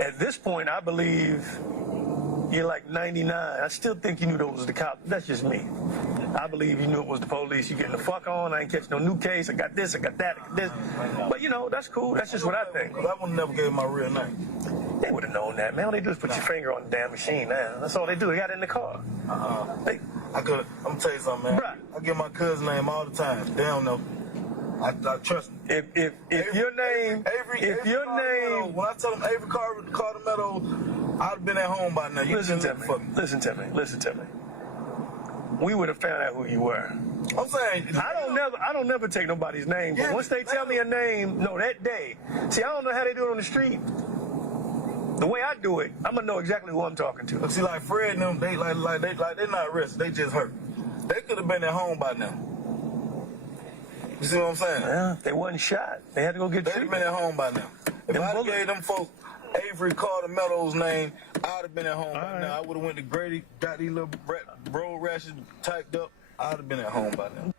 At this point, I believe you're like 99. I still think you knew those was the cops. That's just me. I believe you knew it was the police. You getting the fuck on. I ain't catching no new case. I got this. I got that. I got this. But you know, that's cool. That's just what I think. I would never gave my real name. They would have known that, man. All they do is put your finger on the damn machine now. That's all they do. They got it in the car. I'm gonna tell you something, man. Bruh. I give my cousin name all the time. They don't know. I trust them. If your name, when I tell them Avery Carter Meadows, I'd have been at home by now. You listen to can me. fuck me. Listen to me. We would have found out who you were. I'm saying I don't never take nobody's name, but Yeah, once they tell me a name, that day. See, I don't know how they do it on the street. The way I do it, I'm gonna know exactly who I'm talking to. But see, like Fred and them, they they're not arrested. They just hurt. They could have been at home by now. You see what I'm saying? Yeah, they wasn't shot. They had to go get They'd have treatment. been at home by now. If Them I bullets. gave them folks Avery Carter Meadows' name, I'd have been at home by right. now. I would have went to Grady, got these little road rashes typed up. I'd have been at home by now.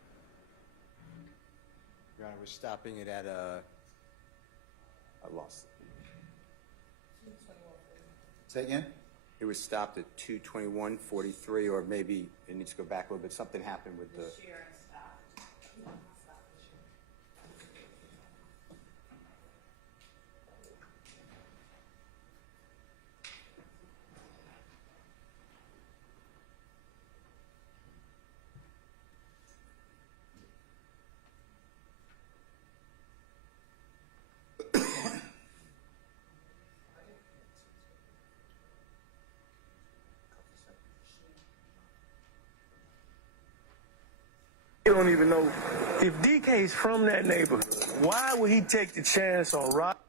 Your Honor, we're stopping it at I lost it. Say again? It was stopped at 2:21:43, or maybe it needs to go back a little bit. Something happened with the. You don't even know. If DK's from that neighborhood, why would he take the chance on rock?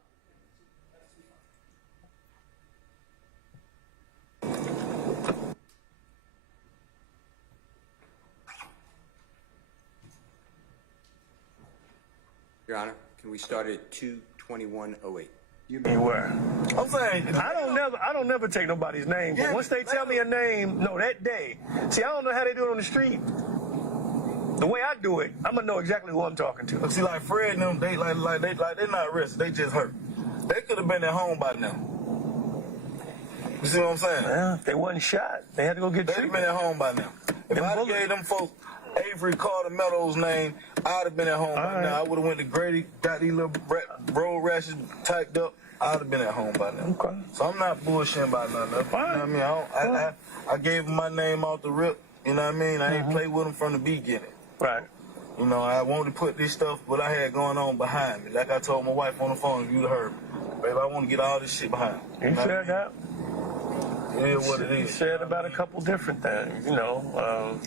Your Honor, can we start at 2:21:08? You were. I'm saying, I don't never take nobody's name, but once they tell me a name, no, that day. See, I don't know how they do it on the street. The way I do it, I'm gonna know exactly who I'm talking to. see, like Fred and them, they they're not arrested. They just hurt. They could have been at home by now. You see what I'm saying? Well, if they wasn't shot, they had to go get They'd have treatment. been at home by now. If Them I bullets. gave them folks Avery Carter Meadows' name, I'd have been at home by right. now. I would have went to Grady, got these little road rashes typed up. I'd have been at home by now. Okay. So I'm not bullshitting about nothing. You know what I mean? I gave him my name off the rip. You know what I mean? I ain't played with him from the beginning. Right. You know, I wanted to put this stuff, what I had going on behind me. Like I told my wife on the phone, if you'd have heard me. Babe, I want to get all this shit behind me. You said that. It is what it You is. said about a couple different things, you know.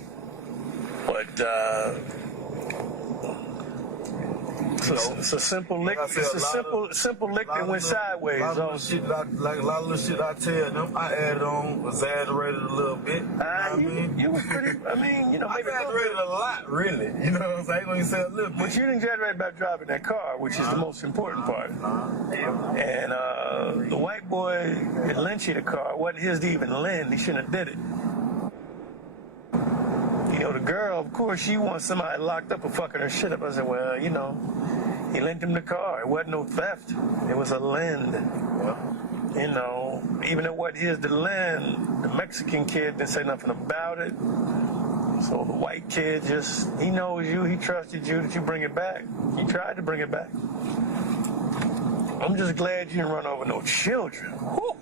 It's a simple lick. Like I said, It's a simple lick that went sideways. A lot of little shit I tell them, I added on, exaggerated a little bit. You were pretty. I mean, you know, I maybe exaggerated a lot, really. You know what I'm saying? I ain't gonna say a little bit. but you didn't exaggerate about driving that car, which is the most important part. And the white boy that lent you the car wasn't his to even lend. He shouldn't have did it. You know, the girl, of course, she wants somebody locked up for fucking her shit up. I said, well, you know, he lent him the car. It wasn't no theft. It was a lend. You know, even though it wasn't his to lend, the Mexican kid didn't say nothing about it. So the white kid he knows you, he trusted you that you bring it back. He tried to bring it back. I'm just glad you didn't run over no children. Whew.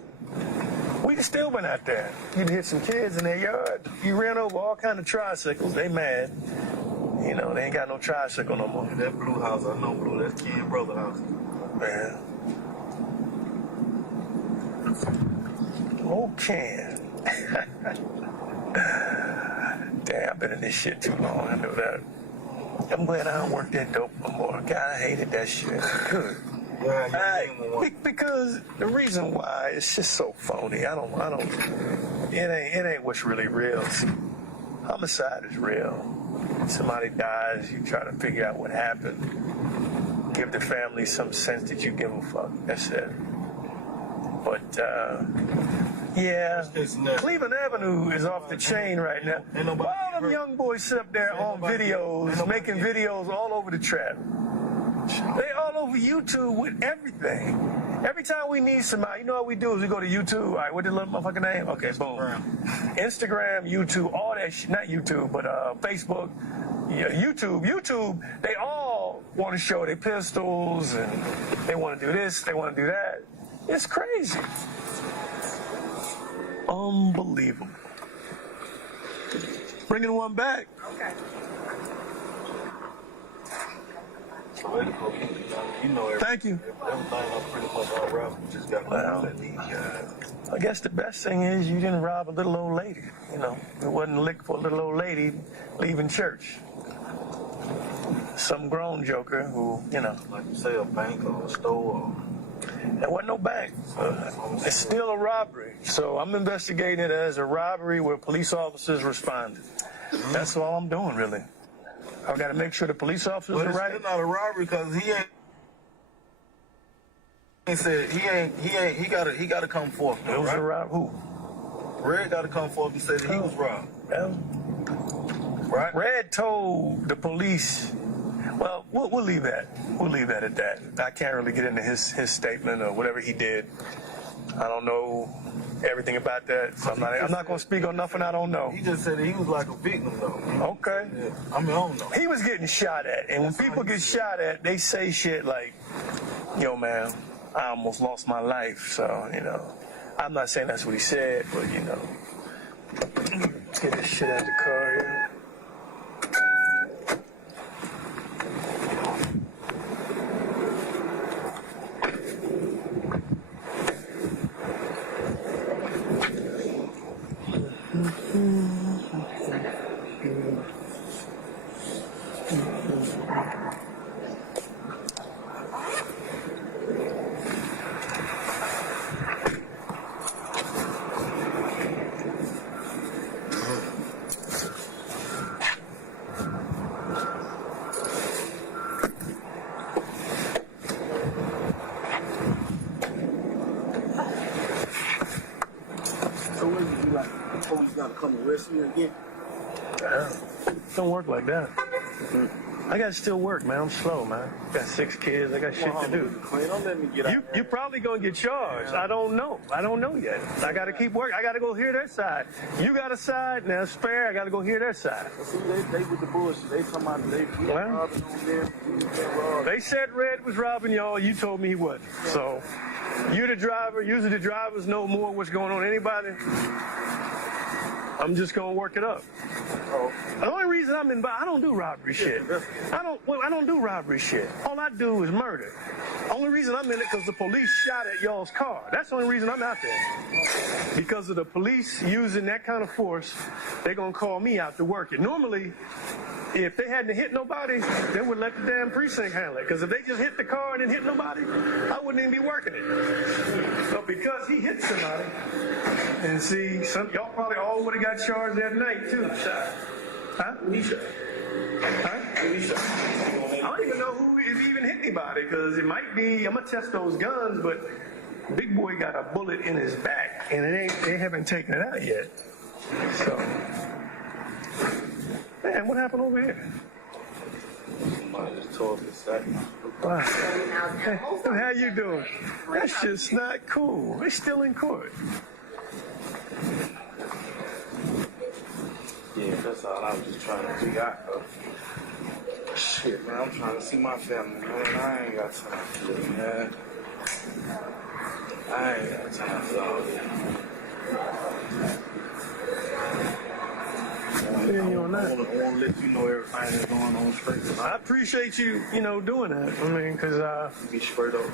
We still been out there. You'd hit some kids in their yard. You ran over all kind of tricycles. They mad. You know, they ain't got no tricycle no more. That blue house, I know blue, that's Ken brother house. Man. Oh, Ken. Damn, I've been in this shit too long. I know that. I'm glad I don't work that dope no more. God, I hated that shit. Good. Because the reason why it's just so phony. It ain't what's really real. See, homicide is real. Somebody dies, you try to figure out what happened. Give the family some sense that you give a fuck. That's it. But yeah, Cleveland Avenue is off the chain right now. All them young boys sit up there on videos, making videos all over the trap. They all over YouTube with everything. Every time we need somebody, you know what we do is we go to YouTube. All right, what the little motherfucking name? Okay, boom. Instagram, YouTube, all that shit. Not YouTube, but Facebook. Yeah, YouTube. They all want to show their pistols and they want to do this, they want to do that. It's crazy. Unbelievable. Bringing one back. Okay. You know Thank you. everything I pretty much unraveled. Just got Well, I guess the best thing is you didn't rob a little old lady. You know, it wasn't a lick for a little old lady leaving church. Some grown joker who, you know. like you say, a bank or a store. There wasn't no bank. It's still a robbery. So I'm investigating it as a robbery where police officers responded. That's all I'm doing, really. I've got to make sure the police officers But are it's right. still not a robbery because he gotta come forth. It was right? a robbery. Who? Red gotta come forth and say that he was robbed. Well, Right? Red told the police. Well, we'll leave that. We'll leave that at that. I can't really get into his statement or whatever he did. I don't know everything about that, so I'm not going to speak on nothing I don't know. He just said that he was like a victim, though. Okay. Yeah. I mean, I don't know. He was getting shot at, and when people get shot at, they say shit like, "Yo, man, I almost lost my life." So, you know, I'm not saying that's what he said, but you know, let's get this shit out of the car here. police got to come arrest you again. Don't work like that. I got to still work, man. I'm slow, man. Got 6 kids. I got shit to do. Don't let me get out. You probably gonna get charged. I don't know. I don't know yet. I gotta keep working. I gotta go hear their side. You got a side, now it's fair. I gotta go hear their side. See, they with the bullshit. They talking about they robbing on them. They said Red was robbing y'all. You told me he wasn't. So you the driver. Usually the drivers know more what's going on than anybody. I'm just gonna work it up. The only reason I'm in, I don't do robbery shit. I don't do robbery shit. All I do is murder. Only reason I'm in it because the police shot at y'all's car. That's the only reason I'm out there. Because of the police using that kind of force, they're gonna call me out to work it. Normally, if they hadn't hit nobody, they would let the damn precinct handle it. Because if they just hit the car and didn't hit nobody, I wouldn't even be working it. But because he hit somebody, and see, y'all probably all would have got charged that night too. Huh? Huh? I don't even know who even hit anybody, because it might be, I'm gonna test those guns, but Big Boy got a bullet in his back, and they haven't taken it out yet. So, man, what happened over here? Somebody just tore up the second. Wow. Hey, how you doing? That's just not cool. They're still in court. Yeah, that's all I was just trying to figure out. Shit, man, I'm trying to see my family, man. I ain't got time for this, man. I ain't got time for all this. Yeah, you on that. I want to let you know everything that's going on straight. I appreciate you, doing that. I mean, because Be straight up.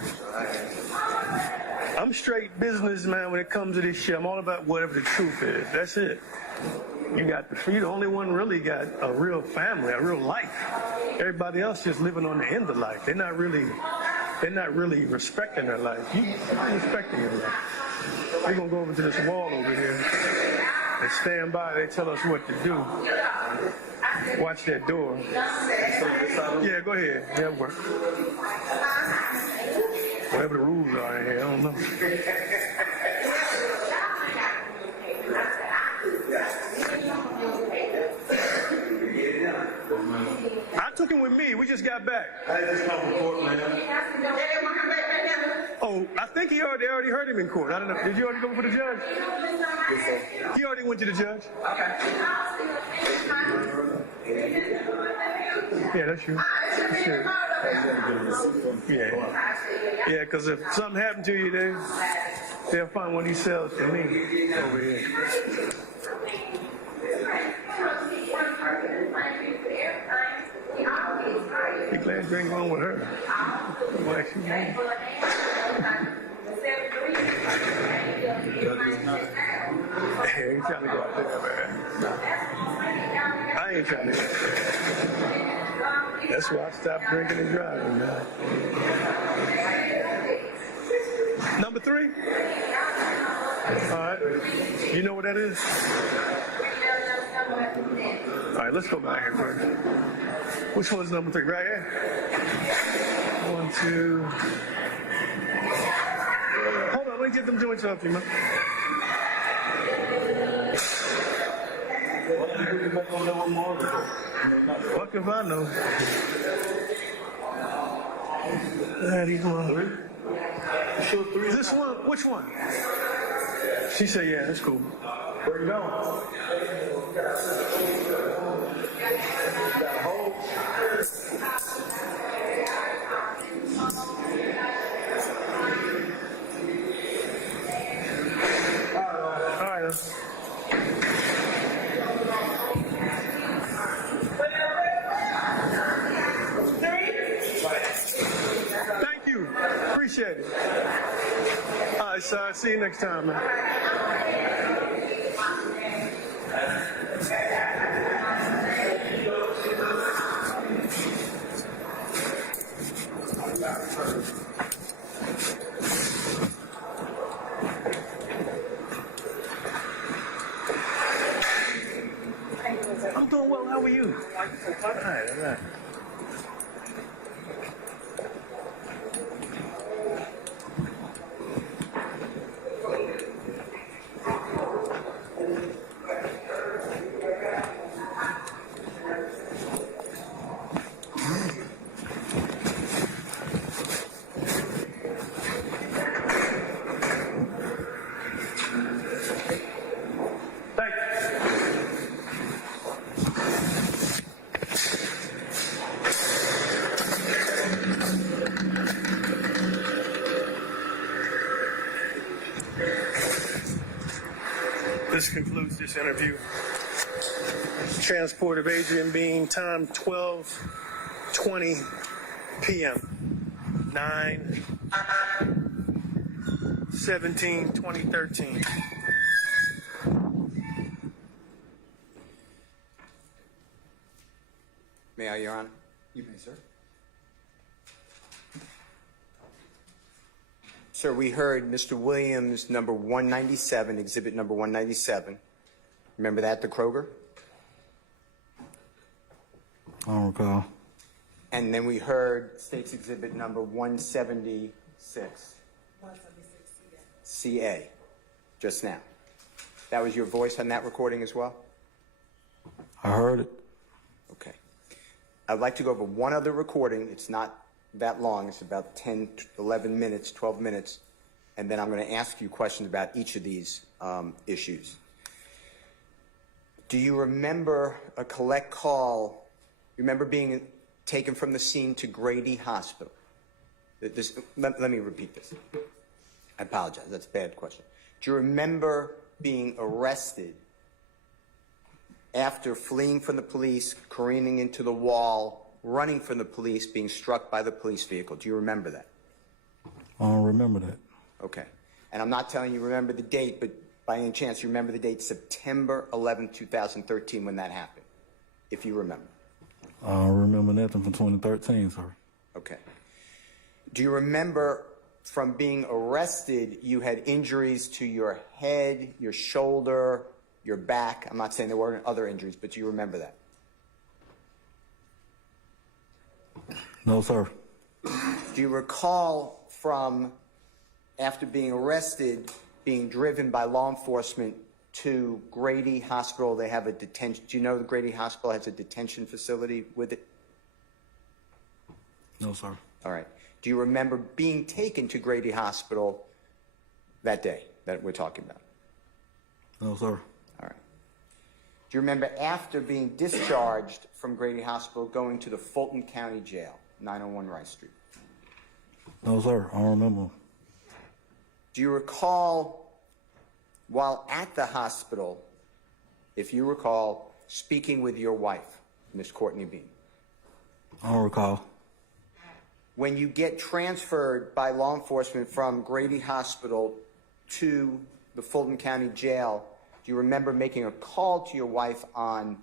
I'm straight businessman when it comes to this shit. I'm all about whatever the truth is. That's it. You're the only one really got a real family, a real life. Everybody else just living on the end of life. They're not really respecting their life. You're respecting your life. We're gonna go over to this wall over here and stand by. They tell us what to do. Watch that door. Yeah, go ahead. Yeah, work. Whatever the rules are in here, I don't know. I took him with me. We just got back. I just come from court, man. Oh, I think they already heard him in court. I don't know. Did you already go for the judge? Yes, sir. He already went to the judge? Yeah, that's you. That's you. Yeah, because if something happened to you, they'll find one of these cells for me over here. Be glad you ain't going with her. Well, she won't. I ain't trying to go out there, man. I ain't trying to. That's why I stopped drinking and driving, man. Number 3? All right. You know what that is? All right, let's go back here first. Which one's number 3? Right here? 1, 2. Hold on, let me get them joints up to you, man. What if I know? These ones. This one? Which one? She said, yeah, that's cool. Where you going? All right. Thank you. Appreciate it. All right, so I'll see you next time, man. I'm doing well. How are you? All right. This concludes this interview. Transport of Adrian Bean, time 12:20 p.m. 9/17/2013. May I, Your Honor? You may, sir. Sir, we heard Mr. Williams, number 197, exhibit number 197. Remember that, the Kroger? I don't recall. And then we heard State's exhibit number 176. 176 CA, just now. That was your voice on that recording as well? I heard it. Okay. I'd like to go over one other recording. It's not that long. It's about 10, 11 minutes, 12 minutes. And then I'm going to ask you questions about each of these issues. Do you remember a collect call? You remember being taken from the scene to Grady Hospital? Let me repeat this. I apologize. That's a bad question. Do you remember being arrested after fleeing from the police, careening into the wall, running from the police, being struck by the police vehicle? Do you remember that? I don't remember that. Okay. And I'm not telling you remember the date, but by any chance you remember the date September 11, 2013 when that happened, if you remember. I don't remember nothing from 2013, sir. Okay. Do you remember from being arrested you had injuries to your head, your shoulder, your back? I'm not saying there weren't other injuries, but do you remember that? No, sir. Do you recall from after being arrested being driven by law enforcement to Grady Hospital? They have a detention. Do you know the Grady Hospital has a detention facility with it? No, sir. All right. Do you remember being taken to Grady Hospital that day that we're talking about? No, sir. All right. Do you remember after being discharged from Grady Hospital going to the Fulton County Jail, 901 Rice Street? No, sir. I don't remember. Do you recall, while at the hospital, if you recall, speaking with your wife, Miss Courtney Bean? I don't recall. When you get transferred by law enforcement from Grady Hospital to the Fulton County Jail, do you remember making a call to your wife on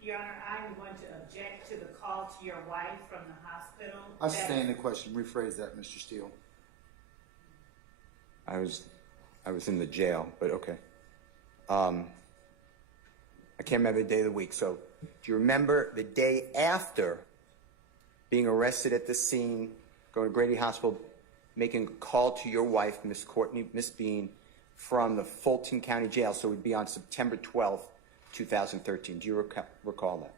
Your Honor, I'm going to object to the call to your wife from the hospital. I stand the question. Rephrase that, Mr. Steele. I was in the jail, but okay. I can't remember the day of the week. So do you remember the day after being arrested at the scene, going to Grady Hospital, making a call to your wife, Miss Bean, from the Fulton County Jail? So it would be on September 12th, 2013. Do you recall that?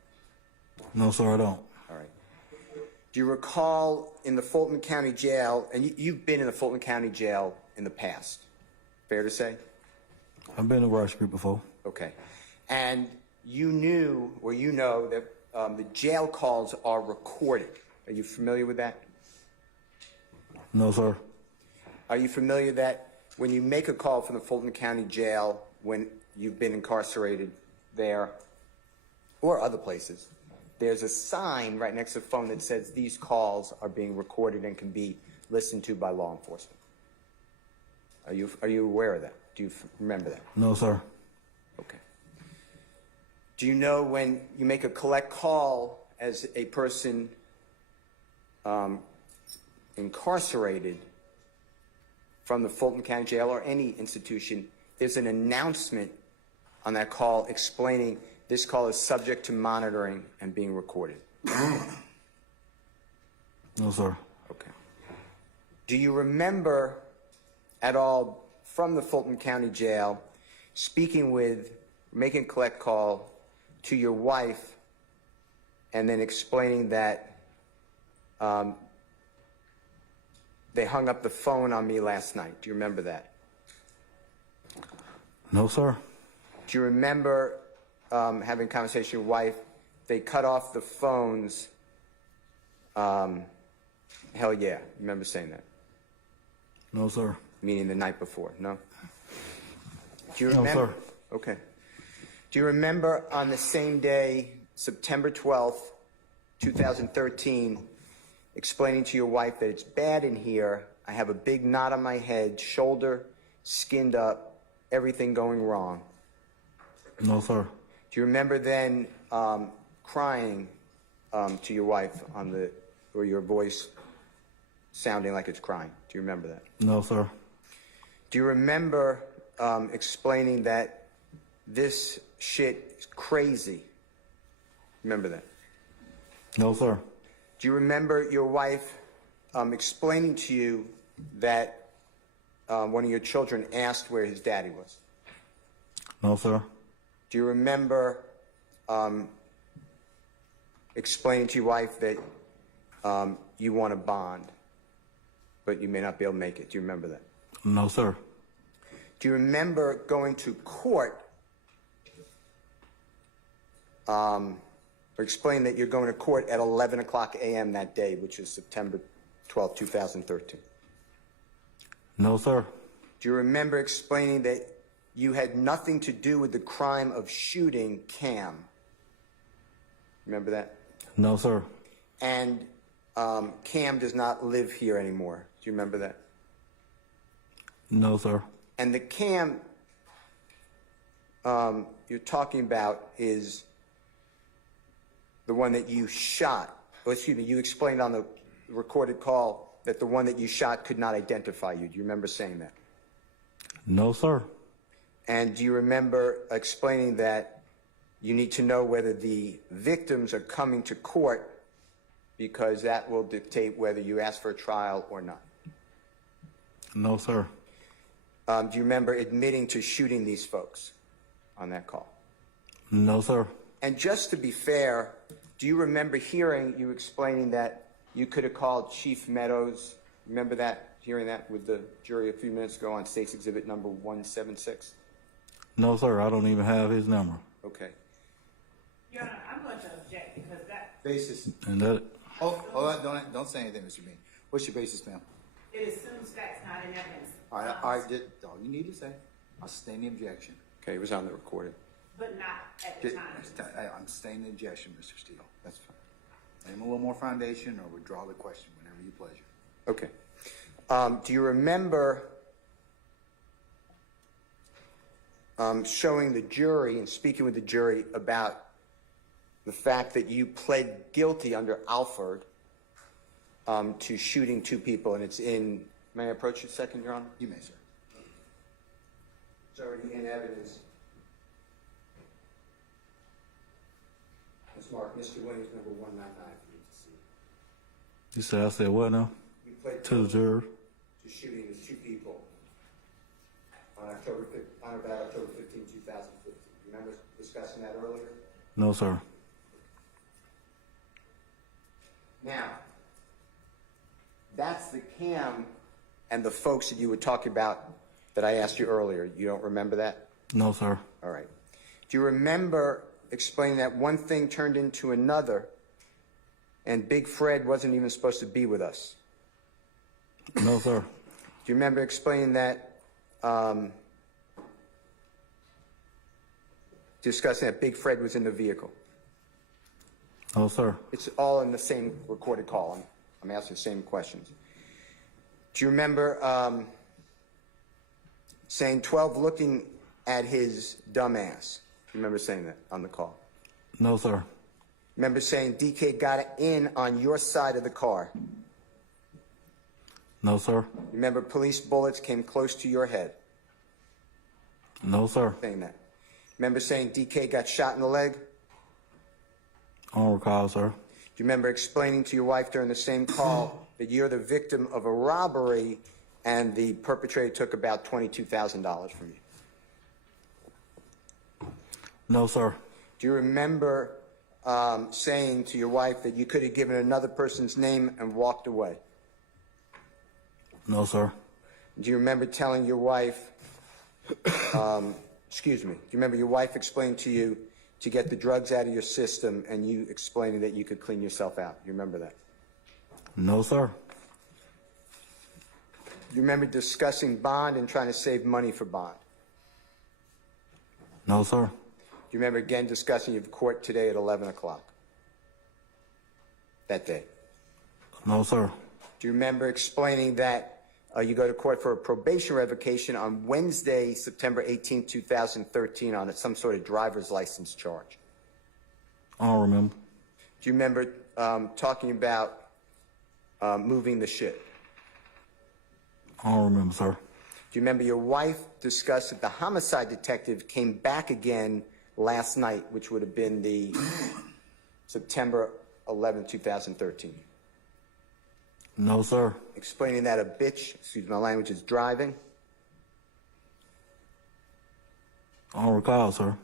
No, sir, I don't. All right. Do you recall in the Fulton County Jail, and you've been in the Fulton County Jail in the past, fair to say? I've been to Rice Street before. Okay. And you knew, or you know, that the jail calls are recorded. Are you familiar with that? No, sir. Are you familiar that when you make a call from the Fulton County Jail, when you've been incarcerated there or other places, there's a sign right next to the phone that says these calls are being recorded and can be listened to by law enforcement? Are you aware of that? Do you remember that? No, sir. Okay. Do you know when you make a collect call as a person incarcerated from the Fulton County Jail or any institution, there's an announcement on that call explaining this call is subject to monitoring and being recorded? No, sir. Okay. Do you remember at all from the Fulton County Jail making a collect call to your wife and then explaining that they hung up the phone on me last night? Do you remember that? No, sir. Do you remember having a conversation with your wife? They cut off the phones Hell yeah. Remember saying that? No, sir. Meaning the night before, no? Do you No, remember? sir. Okay. Do you remember on the same day, September 12th, 2013, explaining to your wife that it's bad in here, I have a big knot on my head, shoulder skinned up, everything going wrong? No, sir. Do you remember then crying to your wife or your voice sounding like it's crying? Do you remember that? No, sir. Do you remember explaining that this shit is crazy? Remember that? No, sir. Do you remember your wife explaining to you that one of your children asked where his daddy was? No, sir. Do you remember explaining to your wife that you want a bond, but you may not be able to make it? Do you remember that? No, sir. Do you remember going to court or explaining that you're going to court at 11 o'clock a.m. that day, which is September 12, 2013? No, sir. Do you remember explaining that you had nothing to do with the crime of shooting Cam? Remember that? No, sir. And Cam does not live here anymore. Do you remember that? No, sir. And the Cam you're talking about is the one that you shot. Oh, excuse me, you explained on the recorded call that the one that you shot could not identify you. Do you remember saying that? No, sir. And do you remember explaining that you need to know whether the victims are coming to court because that will dictate whether you ask for a trial or not? No, sir. Do you remember admitting to shooting these folks on that call? No, sir. And just to be fair, do you remember hearing you explaining that you could have called Chief Meadows? Remember that, hearing that with the jury a few minutes ago on State's Exhibit number 176? No, sir. I don't even have his number. Okay. Your Honor, I'm going to object because that, Basis. And that, Don't say anything, Mr. Bean. What's your basis, ma'am? it assumes facts not in evidence. I did, all you need to say. I'll sustain the objection. Okay, it was on the recording. But not at the time. I'm sustaining the objection, Mr. Steele. That's fine. Lay him a little more foundation or withdraw the question whenever you pleasure. Okay. Do you remember showing the jury and speaking with the jury about the fact that you pled guilty under Alford to shooting two people, and it's in, may I approach you a second, Your Honor? You may, sir. It's already in evidence. It's marked Mr. Williams, number 199 for you to see. you said, I said what now? You pled To the guilty juror? to shooting the two people on about October 15, 2015. Remember discussing that earlier? No, sir. Now, that's the Cam and the folks that you were talking about that I asked you earlier. You don't remember that? No, sir. All right. Do you remember explaining that one thing turned into another and Big Fred wasn't even supposed to be with us? No, sir. Do you remember explaining that, discussing that Big Fred was in the vehicle? No, sir. It's all in the same recorded call. I'm asking the same questions. Do you remember saying 12 looking at his dumb ass? Do you remember saying that on the call? No, sir. Remember saying DK got in on your side of the car? No, sir. Remember police bullets came close to your head? No, sir. Saying that. Remember saying DK got shot in the leg? I don't recall, sir. Do you remember explaining to your wife during the same call that you're the victim of a robbery and the perpetrator took about $22,000 from you? No, sir. Do you remember saying to your wife that you could have given another person's name and walked away? No, sir. Do you remember telling your wife, excuse me, do you remember your wife explaining to you to get the drugs out of your system and you explaining that you could clean yourself out? You remember that? No, sir. Do you remember discussing bond and trying to save money for bond? No, sir. Do you remember again discussing your court today at 11 o'clock? That day? No, sir. Do you remember explaining that you go to court for a probation revocation on Wednesday, September 18, 2013 on some sort of driver's license charge? I don't remember. Do you remember talking about moving the shit? I don't remember, sir. Do you remember your wife discussed that the homicide detective came back again last night, which would have been the September 11, 2013? No, sir. Explaining that a bitch, excuse my language, is driving? I don't recall, sir.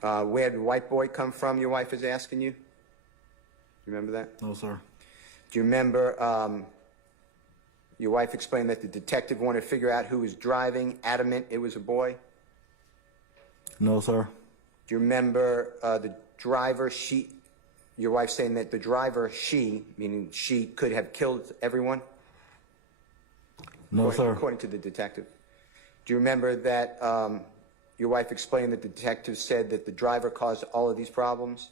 Where did the white boy come from, your wife is asking you? You remember that? No, sir. Do you remember your wife explained that the detective wanted to figure out who was driving, adamant it was a boy? No, sir. Do you remember the driver, your wife saying that the driver, meaning she, could have killed everyone? No, sir. According to the detective. Do you remember that your wife explained that the detective said that the driver caused all of these problems?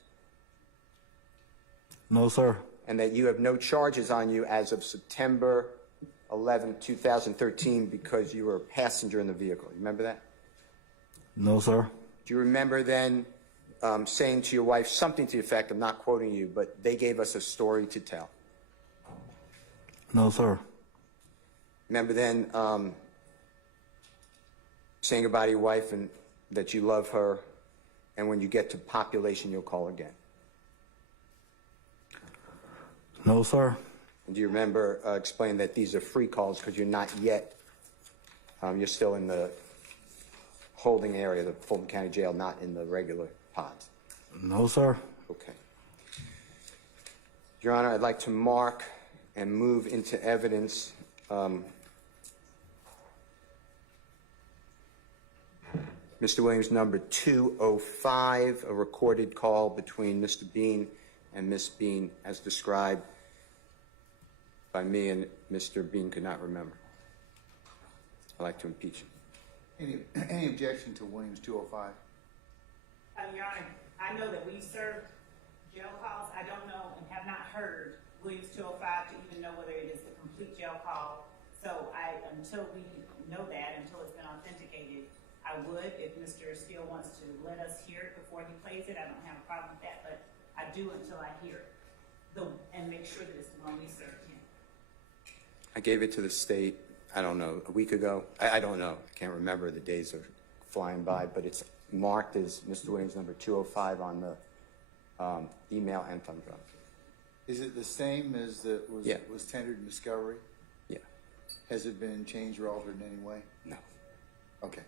No, sir. And that you have no charges on you as of September 11, 2013 because you were a passenger in the vehicle. You remember that? No, sir. Do you remember then saying to your wife something to the effect, I'm not quoting you, but they gave us a story to tell? No, sir. Remember then saying goodbye to your wife and that you love her, and when you get to population, you'll call again? No, sir. And do you remember explaining that these are free calls because you're not yet, you're still in the holding area, the Fulton County Jail, not in the regular pods? No, sir. Okay. Your Honor, I'd like to mark and move into evidence Mr. Williams, number 205, a recorded call between Mr. Bean and Miss Bean as described by me, and Mr. Bean could not remember. I'd like to impeach him. Any objection to Williams 205? Your Honor, I know that we served jail calls. I don't know and have not heard Williams 205 to even know whether it is a complete jail call. So until we know that, until it's been authenticated, I would, if Mr. Steele wants to let us hear it before he plays it, I don't have a problem with that, but I do until I hear it, and make sure that it's the one we served him. I gave it to the state, I don't know, a week ago. I don't know. I can't remember. The days are flying by, but it's marked as Mr. Williams number 205 on the email and thumb drive. Is it the same as that Yeah. was tendered in discovery? Yeah. Has it been changed or altered in any way? No. Okay.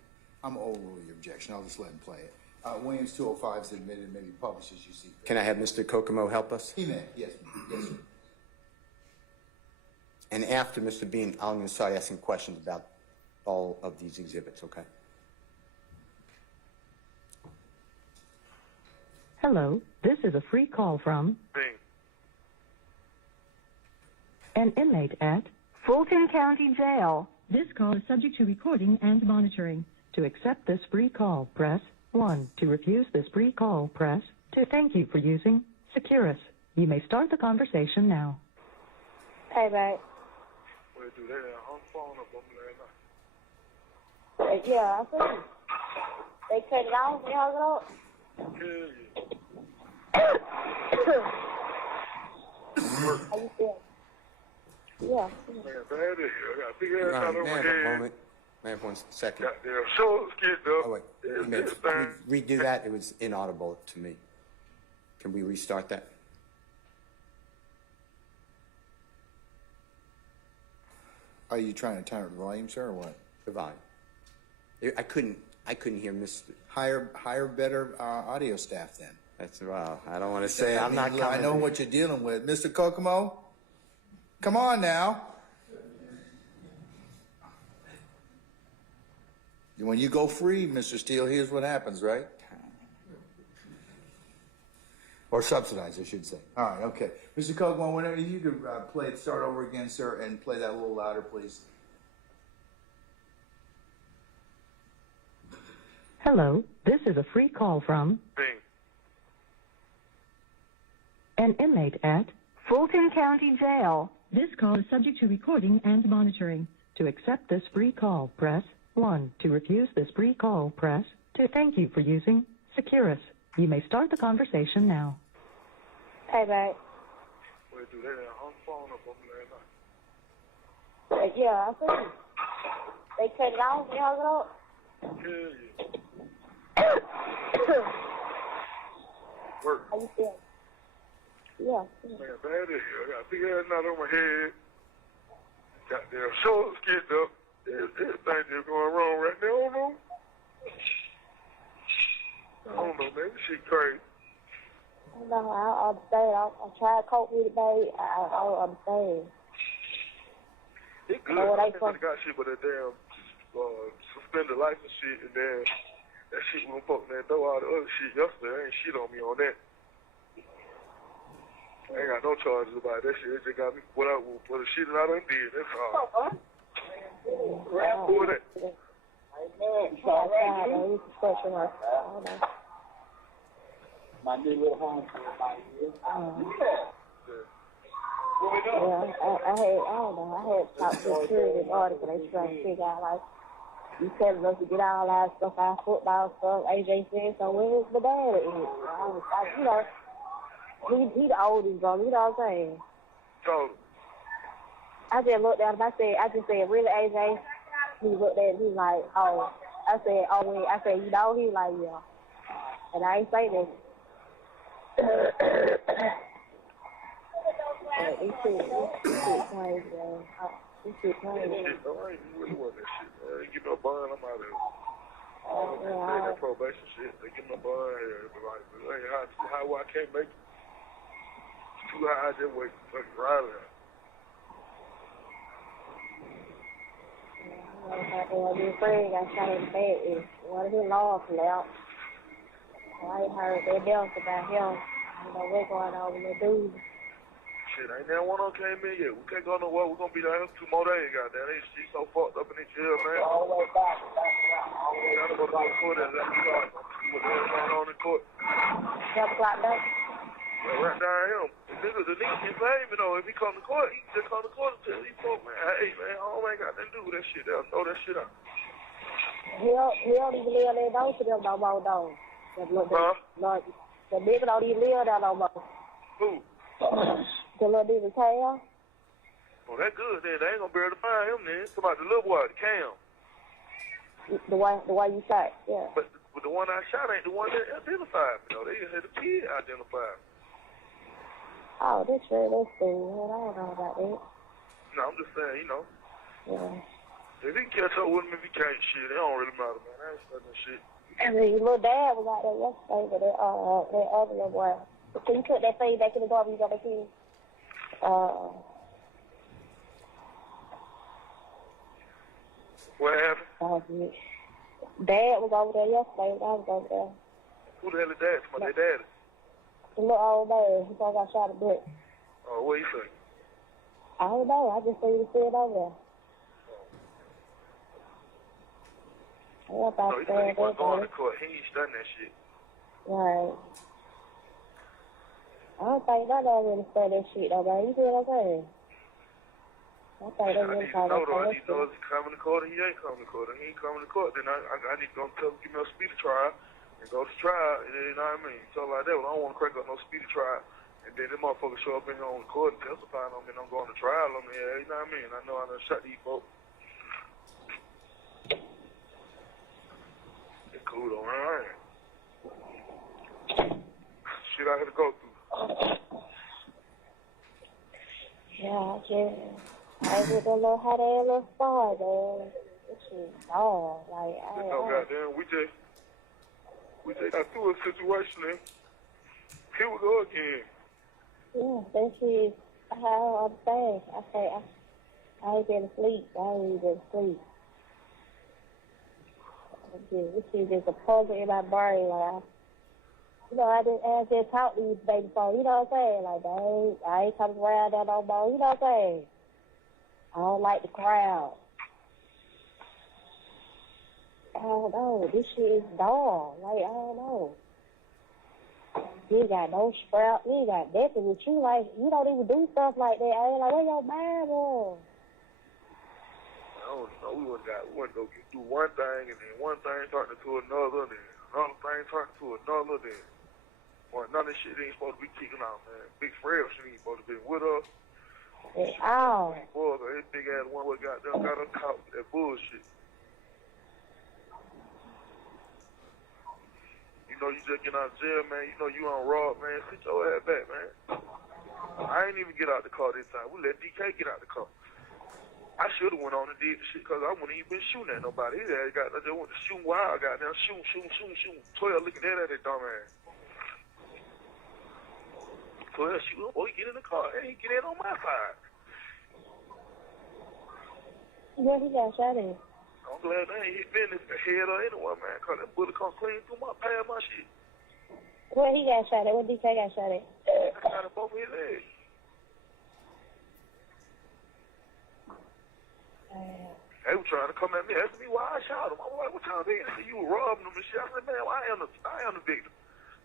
I'm overruling your objection. I'll just let him play it. Williams 205 is admitted, maybe published as you see fit. Can I have Mr. Kokomo help us? He may. Yes. Yes, sir. And after Mr. Bean, I'm going to start asking questions about all of these exhibits, okay? Hello, this is a free call from an inmate at Fulton County Jail. This call is subject to recording and monitoring. To accept this free call, press 1. To refuse this free call, press 2. Thank you for using Securus. You may start the conversation now. Playback. Yeah, I think they cut it off and hung it up. How you feel? Yeah. May I have 1 second? So scared Oh, wait. Can we redo that? It was inaudible to me. Can we restart that? Are you trying to turn up the volume, sir, or what? The volume. I couldn't hear Mr. Hire better audio staff then. That's I don't want to say I'm not Look, coming. I know what you're dealing with. Mr. Kokomo, come on now. When you go free, Mr. Steele, here's what happens, right? Or subsidized, I should say. All right, okay. Mr. Kogan, whenever you could start over again, sir, and play that a little louder, please. Hello, this is a free call from an inmate at Fulton County Jail. This call is subject to recording and monitoring. To accept this free call, press 1. To refuse this free call, press 2. Thank you for using Securus. You may start the conversation now. Playback. Wait, do they hung the phone up on me last night? Yeah, I think they cut it off. They hung it up. Hell yeah. Work. How you feel? Yeah. Man, bad as hell. I got a big ass knot on my head. Goddamn shoulders skinned up. Everything just going wrong right now. I don't know, man. This shit crazy. No, I understand. I tried to cope with it, babe. I don't understand. It's good. I ain't got shit but that damn suspended life and shit, and then that shit was fucking that door, all the other shit yesterday. Ain't shit on me on that. I ain't got no charges about that shit. It just got me put out for the shit that I done did. That's all. Who was that? My new little home for about a year. I had talked to security guard, but they trying to figure out, like, you telling us to get all our stuff, our football stuff. AJ said, so where's the dad at? I was like, you know, he the oldest, bro. You know what I'm saying? So, I just looked at him. I just said, really, AJ? He looked at me, he was like, oh. I said, oh, wait. I said, you know? He was like, yeah. And I ain't say that. This shit crazy, man. This shit crazy. Shit, though, I ain't really want that shit. I ain't get no bond, I'm out of here. They got probation shit. They get no bond here. But like, how I can't make it. It's too high, I just wait to fucking ride it. My friend got shot in the back. One of his laws left. I ain't heard that else about him. You know what's going on with that dude. Shit, ain't that one on came in yet. We can't go nowhere. We're gonna be down here 2 more days, goddamn. They shit so fucked up in the jail, man. All the way back. Gotta go to the court and let me start. What's going on in court? 7 o'clock back. Yeah, right down him. The nigga can blame me though. If he come to court, he can just come to court and tell these folks, man, hey man, home ain't got nothing to do with that shit. They'll throw that shit out. He don't even live there down to them no more, though. The nigga don't even live there no more. Who? The little nigga Cam. Well, that good then. They ain't gonna be able to find him then. It's about the little boy, Cam. The one you shot, yeah. But the one I shot ain't the one that identified me, though. They just had the kid identified me. Oh, that's true. That's cool. I don't know about that. No, I'm just saying, you know. Yeah. If he catch up with him, if he can't, shit, it don't really matter, man. I ain't studying shit. And then your little dad was out there yesterday with that other little boy. Can you put that thing back in the garbage you got back in? What happened? Dad was over there yesterday when I was over there. Who the hell is dad? My daddy. The little old man, he probably got shot a bit. Oh, what you say? I don't know. I just seen him sitting over there. No, he said he wasn't going to court. He ain't studying that shit. Right. I don't think none of them really study that shit, though, man. You see what I'm saying? I think they really try to I need to know if he's coming to court or he ain't coming to court. If he ain't coming to court, then I need to go tell him, give me a speedy trial. And go to trial, you know what I mean? Something like that. Well, I don't want to crank up no speedy trial. And then the motherfucker show up in here on the court and testify on me and I'm going to trial on me. Yeah, you know what I mean? I know I done shot these folks. It's cool though, man. Shit I had to go through. Yeah, I was with a little hot ass little star, man. This shit dog. Like, goddamn, we just got through a situation and here we go again. Yeah, that shit, I don't understand. I ain't been asleep. I ain't even been asleep. This shit just a puzzle in my brain. Like, You know, I just talked to you the day before, you know what I'm saying? Like, I ain't coming around there no more, you know what I'm saying? I don't like the crowd. I don't know. This shit is dull. Like, I don't know. You ain't got no strap. You ain't got nothing with you. Like, you don't even do stuff like that. I ain't like, where your Bible? I don't know. We went to go do one thing, and then one thing turned into another, and then another thing turned to another, then none of this shit ain't supposed to be kicking out, man. Big Fred shit ain't supposed to be with us. Oh. Boy, that big ass one what got us caught with that bullshit. You know, you just get out of jail, man. You know you on rob, man. Sit your ass back, man. I ain't even get out the car this time. We let DK get out the car. I should have went on and did the shit because I wouldn't even been shooting at nobody. His ass got there went to shoot wild, got down, shoot. 12 looking at that dumb ass. 12 shoot, boy, get in the car. Hey, get in on my side. Where he got shot at? I'm glad they ain't hit me in the head or anywhere, man, because that bullet come clean through my past my shit. Where he got shot at? Where DK got shot at? I shot him both of his legs. They were trying to come at me, asking me why I shot him. I was like, what y'all doing? They said, you were robbing them and shit. I said, man, I am the victim.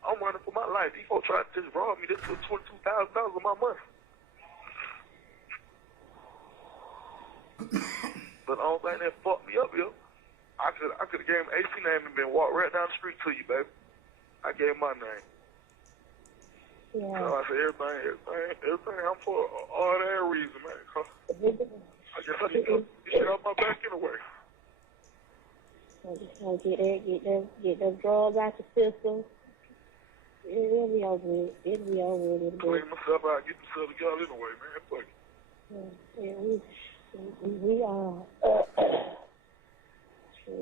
I'm running for my life. These folks tried to just rob me. This was $22,000 of my money. But the only thing that fucked me up, yo, I could have gave him AC name and been walked right down the street to you, baby. I gave him my name. Yeah. So I said, everything I'm for all that reason, man. I guess I need to get shit off my back anyway. I just want to get them drugs out the system. It'll be over with. It'll be over with. Clean myself out, get myself together anyway, man. Fuck it. Yeah, we are.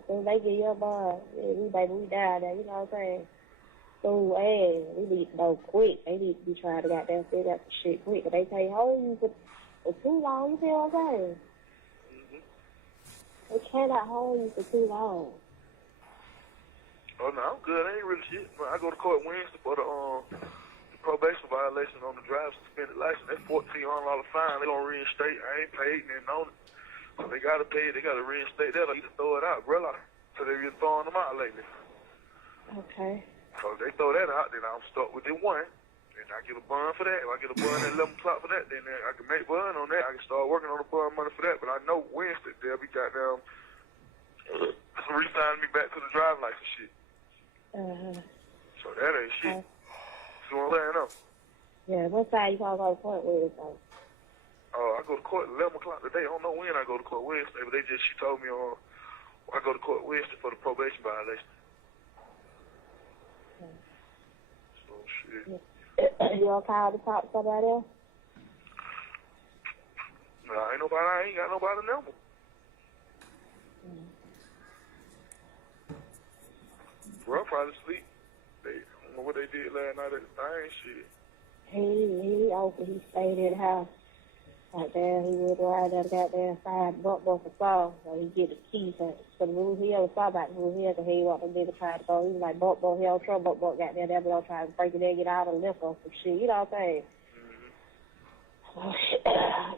So they get your bar. Yeah, we down there. You know what I'm saying? So, hey, we need to know quick. They need to be trying to goddamn figure out the shit quick. But they can't hold you for too long. You feel what I'm saying? Mm-hmm. They cannot hold you for too long. Oh, no, I'm good. I ain't really shit. I go to court Wednesday for the probation violation on the driver's suspended license. That's $1,400 fine. They gonna reinstate. I ain't paid and on it. So they gotta pay it. They gotta reinstate that or either throw it out, brother. So they've been throwing them out lately. Okay. So if they throw that out, then I'm stuck with the one. And I get a bond for that. If I get a bond at 11 o'clock for that, then I can make bond on that. I can start working on the bond money for that. But I know Wednesday they'll be goddamn re-signing me back to the driving license shit. So that ain't shit. See what I'm saying, though? Yeah, what side you gonna go to court with, though? I go to court at 11 o'clock today. I don't know when I go to court Wednesday, but she told me I go to court Wednesday for the probation violation. So, shit. You gonna call to talk to somebody else? No, I ain't got nobody number. Bro, probably sleep. They don't know what they did last night at the thing, shit. He open, he stayed in the house. Like there, he would ride that goddamn side buck for song, so he get the key to the Blue Hill, saw about Blue Hill, because he want the nigga trying to go. He was like, buck, he on trouble, buck got there, they'll be on trying to break it in, get out of the liquor, some shit, you know what I'm saying?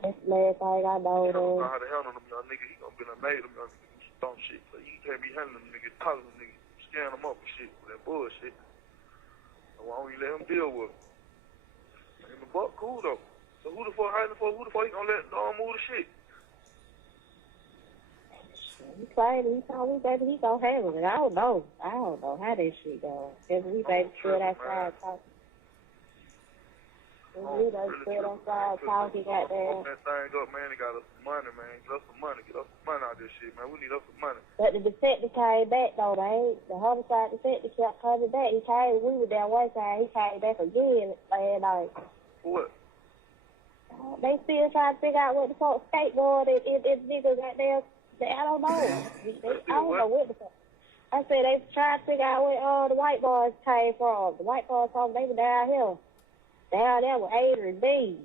That's the last thing I know, He don't though. know how to handle them young niggas. He gonna be made them young niggas dumb shit. So you can't be handling them niggas, talking them niggas, scaring them up and shit with that bullshit. So why don't you let him deal with it? And the buck cool though. So who the fuck he gonna let move the shit? He told me, baby, he gonna handle it. I don't know how that shit goes. Cause we baby stood outside talking. We done stood outside talking, goddamn. Open that thing up, man. They got us some money, man. Get us some money. Get us some money out of this shit, man. We need us some money. But the detective came back though, the homicide detective kept coming back. We were down one side, he came back again last night. What? They still trying to figure out what the fuck skateboard if niggas got there. I don't know. I don't know what the fuck. I said they trying to figure out where the white boys came from. The white boys told them they were down here. Down there with Adrian B.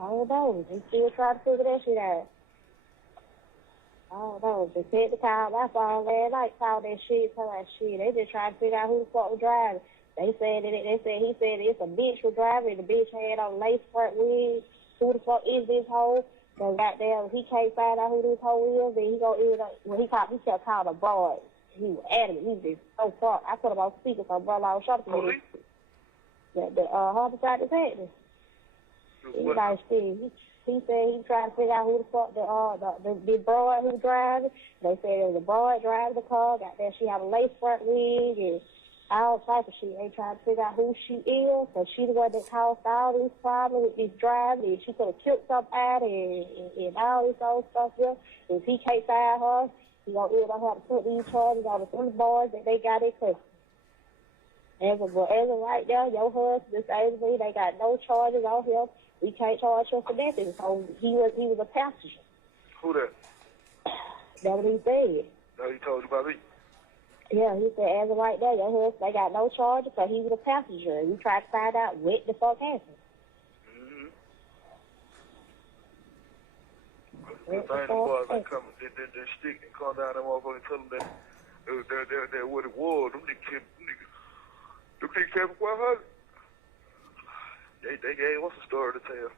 I don't know. They still trying to figure that shit out. I don't know. The detective called my phone last night, called that shit, told that shit. They just trying to figure out who the fuck was driving. He said it's a bitch was driving. The bitch had on lace front wig. Who the fuck is this hoe? So goddamn, he can't find out who this hoe is. Then he go in. When he kept calling a broad. He was adamant. He was just so fucked. I put him on speaker, so brother, I was shot to me. The homicide detective. He like shit. He said he trying to figure out who the fuck the broad who driving. They said it was a broad driving the car. Goddamn, she had a lace front wig and all type of shit. They trying to figure out who she is, because she the one that caused all these problems with this driving, and she could have killed somebody and all this old stuff here. If he can't find her, he gonna have to put these charges on the 3 boys that they got in custody. As of right now, your husband disabled me. They got no charges on him. We can't charge him for nothing. So he was a passenger. Who that? That's what he said. Now he told you about me? Yeah, he said, as of right now, your husband, they got no charges, so he was a passenger. We tried to find out what the fuck happened. Mm-hmm. The thing, the boys that come, they stick and come down that motherfucker and tell them that what it was. Them niggas kept quite hard. They gave us a story to tell.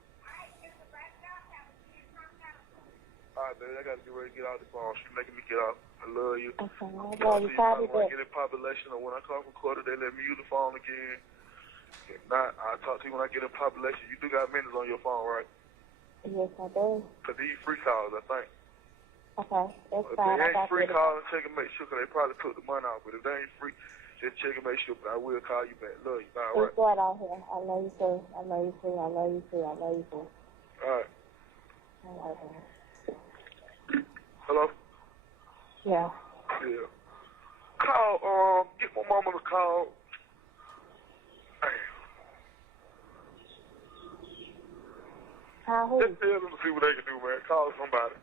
All right, baby, I got to get ready to get out the phone. She's making me get out. I love you. Okay, I I'll love you. see you when I get in population, or when I come from quarter, they let me use the phone again. If not, I'll talk to you when I get in population. You do got minutes on your phone, right? Yes, I do. Because these free calls, I think. Okay, that's If fine. they ain't free, call and check and make sure, because they probably took the money out. But if they ain't free, just check and make sure. But I will call you back. Love you. Bye, all right? What's going on here? I love you too. I love you too. I love you too. I love you too. All right. I love you. Hello? Yeah. Yeah. Call, get my mama to call. Call who? Just tell them to see what they can do, man. Call somebody.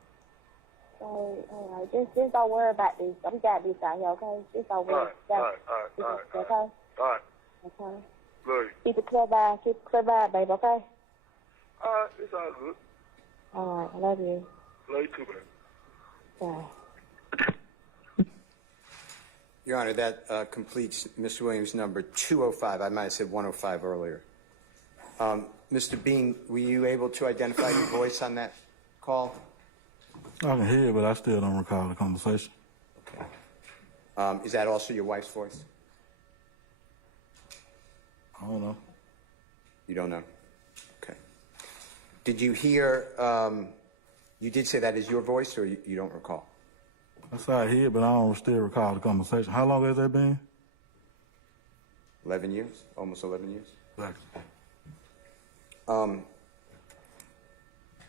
All right. Just don't worry about this. We got this out here, okay? Just don't worry. All right. Okay? All right. Okay. Love you. Keep it clear by, baby, okay? All right. It's all good. All right. I love you. Love you too, man. Bye. Your Honor, that completes Mr. Williams' number 205. I might have said 105 earlier. Mr. Bean, were you able to identify your voice on that call? I can hear it, but I still don't recall the conversation. Okay. Is that also your wife's voice? I don't know. You don't know? Okay. Did you hear, you did say that is your voice, or you don't recall? That's how I hear it, but I don't still recall the conversation. How long has that been? 11 years? Almost 11 years? Exactly.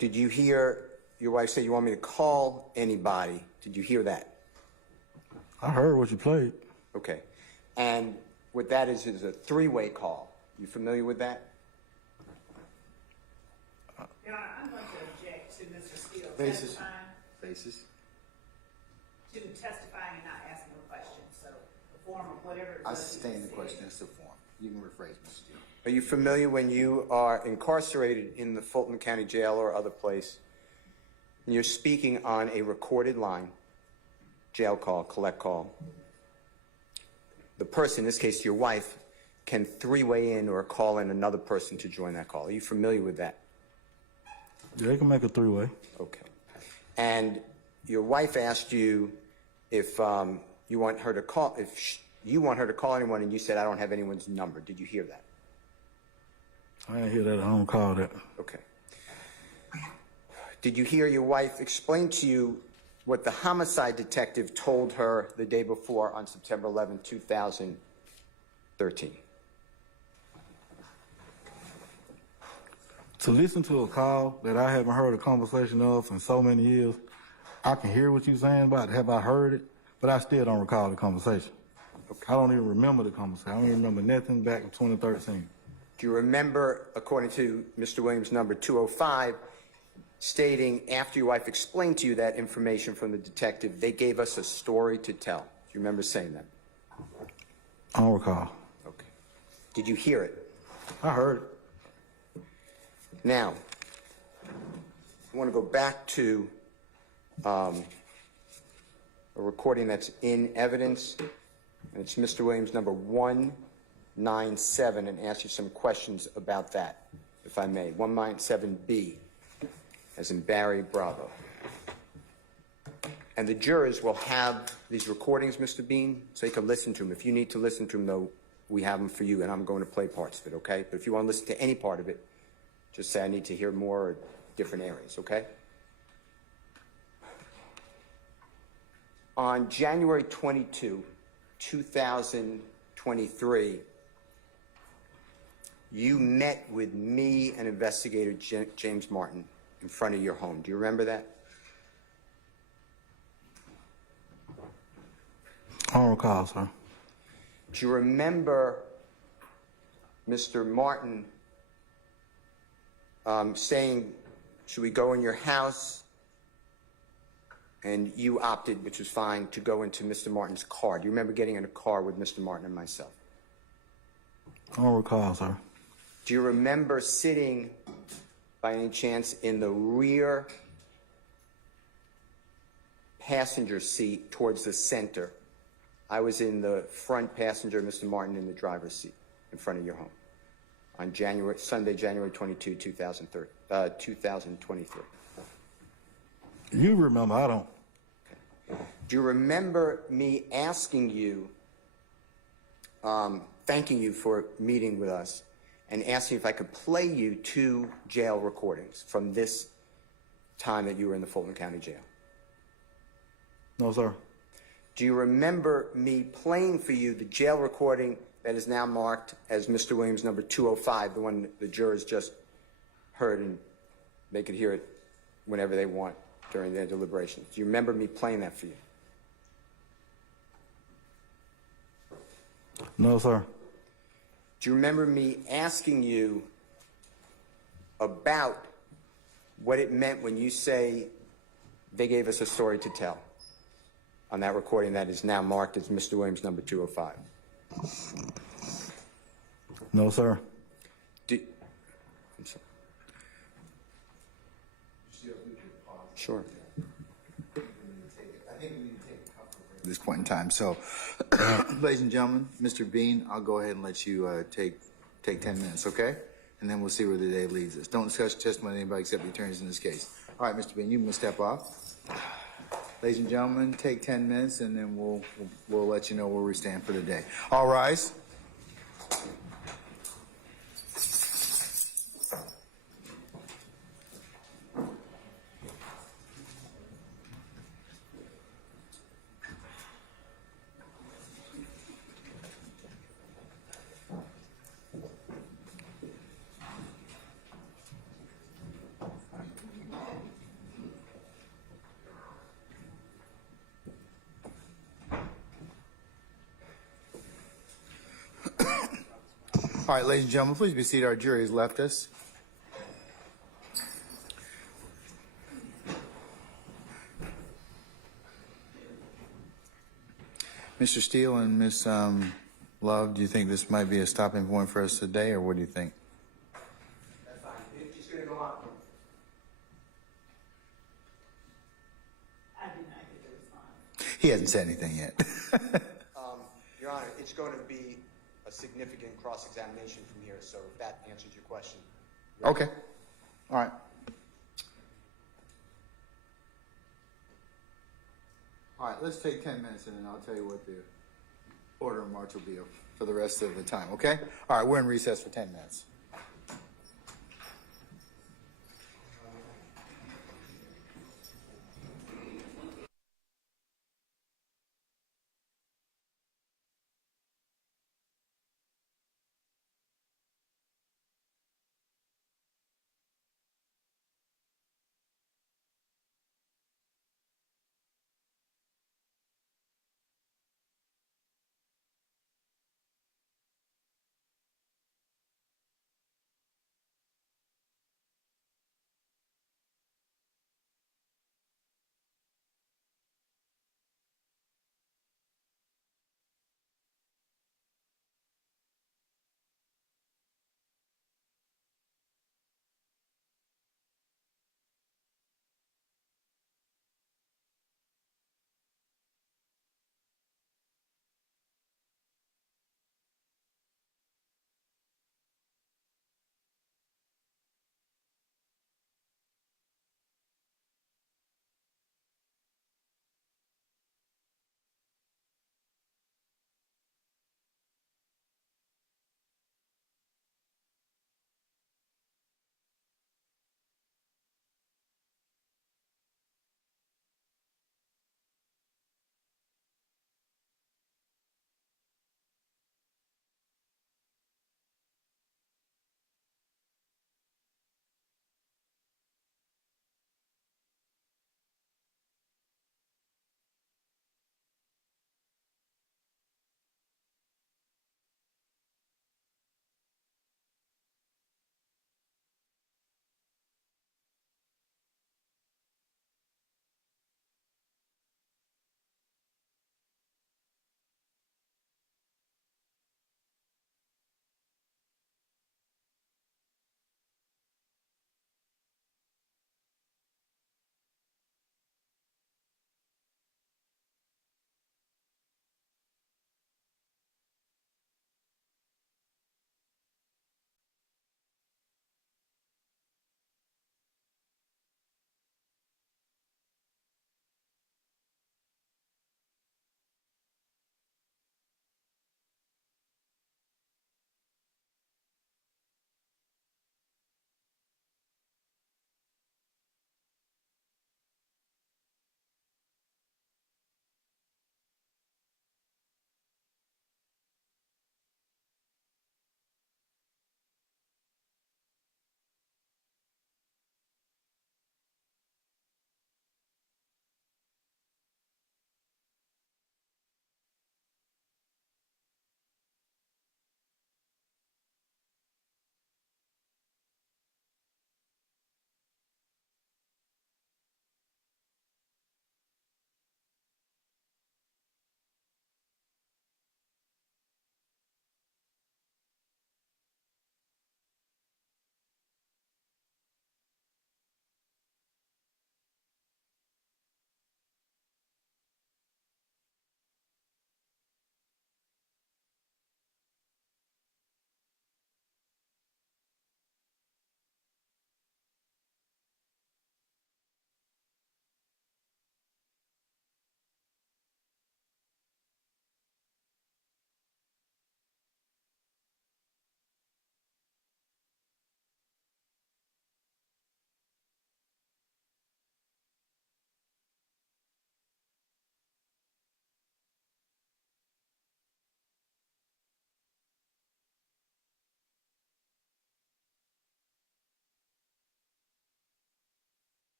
Did you hear your wife say you want me to call anybody? Did you hear that? I heard what you played. Okay. And what that is a 3-way call. You familiar with that? Your Honor, I'm going to object to Mr. Steele Basis. testifying to testifying and not asking a question. So the form of whatever it I was. sustain the question. That's the form. You can rephrase, Mr. Steele. Are you familiar when you are incarcerated in the Fulton County Jail or other place, and you're speaking on a recorded line, jail call, collect call, the person, in this case your wife, can 3-way in or call in another person to join that call? Are you familiar with that? Yeah, they can make a 3-way. Okay. And your wife asked you if you want her to call, you want her to call anyone, and you said, I don't have anyone's number. Did you hear that? I didn't hear that. I don't call that. Okay. Did you hear your wife explain to you what the homicide detective told her the day before on September 11, 2013? To listen to a call that I haven't heard a conversation of in so many years, I can hear what you're saying about it. Have I heard it? But I still don't recall the conversation. Okay. I don't even remember the conversation. I don't even remember nothing back in 2013. Do you remember, according to Mr. Williams' number 205, stating after your wife explained to you that information from the detective, they gave us a story to tell? Do you remember saying that? I don't recall. Okay. Did you hear it? I heard it. Now, I want to go back to a recording that's in evidence, and it's Mr. Williams number 197, and ask you some questions about that, if I may. 197B, as in Barry Bravo. And the jurors will have these recordings, Mr. Bean, so you can listen to them. If you need to listen to them, though, we have them for you, and I'm going to play parts of it, okay? But if you want to listen to any part of it, just say I need to hear more or different areas, okay? On January 22, 2023, you met with me and investigator James Martin in front of your home. Do you remember that? I don't recall, sir. Do you remember Mr. Martin saying, should we go in your house? And you opted, which was fine, to go into Mr. Martin's car. Do you remember getting in a car with Mr. Martin and myself? I don't recall, sir. Do you remember sitting, by any chance, in the rear passenger seat towards the center? I was in the front passenger, Mr. Martin in the driver's seat in front of your home on Sunday, January 22, 2023. You remember, I don't. Do you remember me asking you, thanking you for meeting with us, and asking if I could play you 2 jail recordings from this time that you were in the Fulton County Jail? No, sir. Do you remember me playing for you the jail recording that is now marked as Mr. Williams number 205, the one the jurors just heard, and they could hear it whenever they want during their deliberations? Do you remember me playing that for you? No, sir. Do you remember me asking you about what it meant when you say they gave us a story to tell on that recording that is now marked as Mr. Williams number 205? No, sir. I'm sorry. Sure. At this point in time. So, ladies and gentlemen, Mr. Bean, I'll go ahead and let you take 10 minutes, okay? And then we'll see where the day leads us. Don't discuss testimony of anybody except the attorneys in this case. All right, Mr. Bean, you can step off. Ladies and gentlemen, take 10 minutes, and then we'll let you know where we stand for the day. All rise. All right, ladies and gentlemen, please be seated. Our jury has left us. Mr. Steele and Ms. Love, do you think this might be a stopping point for us today, or what do you think? That's fine. It's just going to go on. I did not get the response. He hasn't said anything yet. Your Honor, it's going to be a significant cross-examination from here, so if that answers your question. Okay. All right. All right, let's take 10 minutes, and then I'll tell you what the order of march will be for the rest of the time, okay? All right, we're in recess for 10 minutes.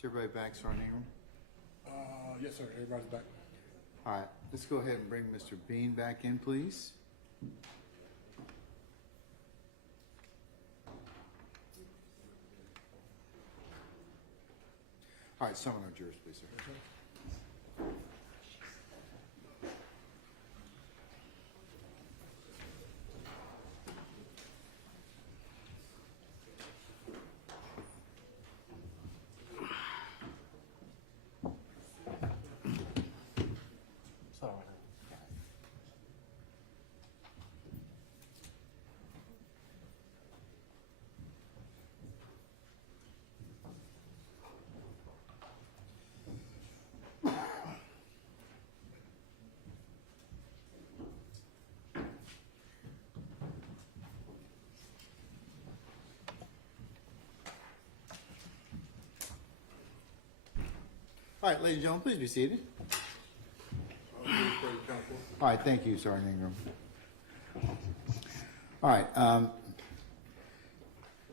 Is everybody back, Sergeant Ingram? Yes, sir. Everybody's back. All right, let's go ahead and bring Mr. Bean back in, please. All right, summon our jurors, please, sir. All right, ladies and gentlemen, please be seated. All right, thank you, Sergeant Ingram. All right,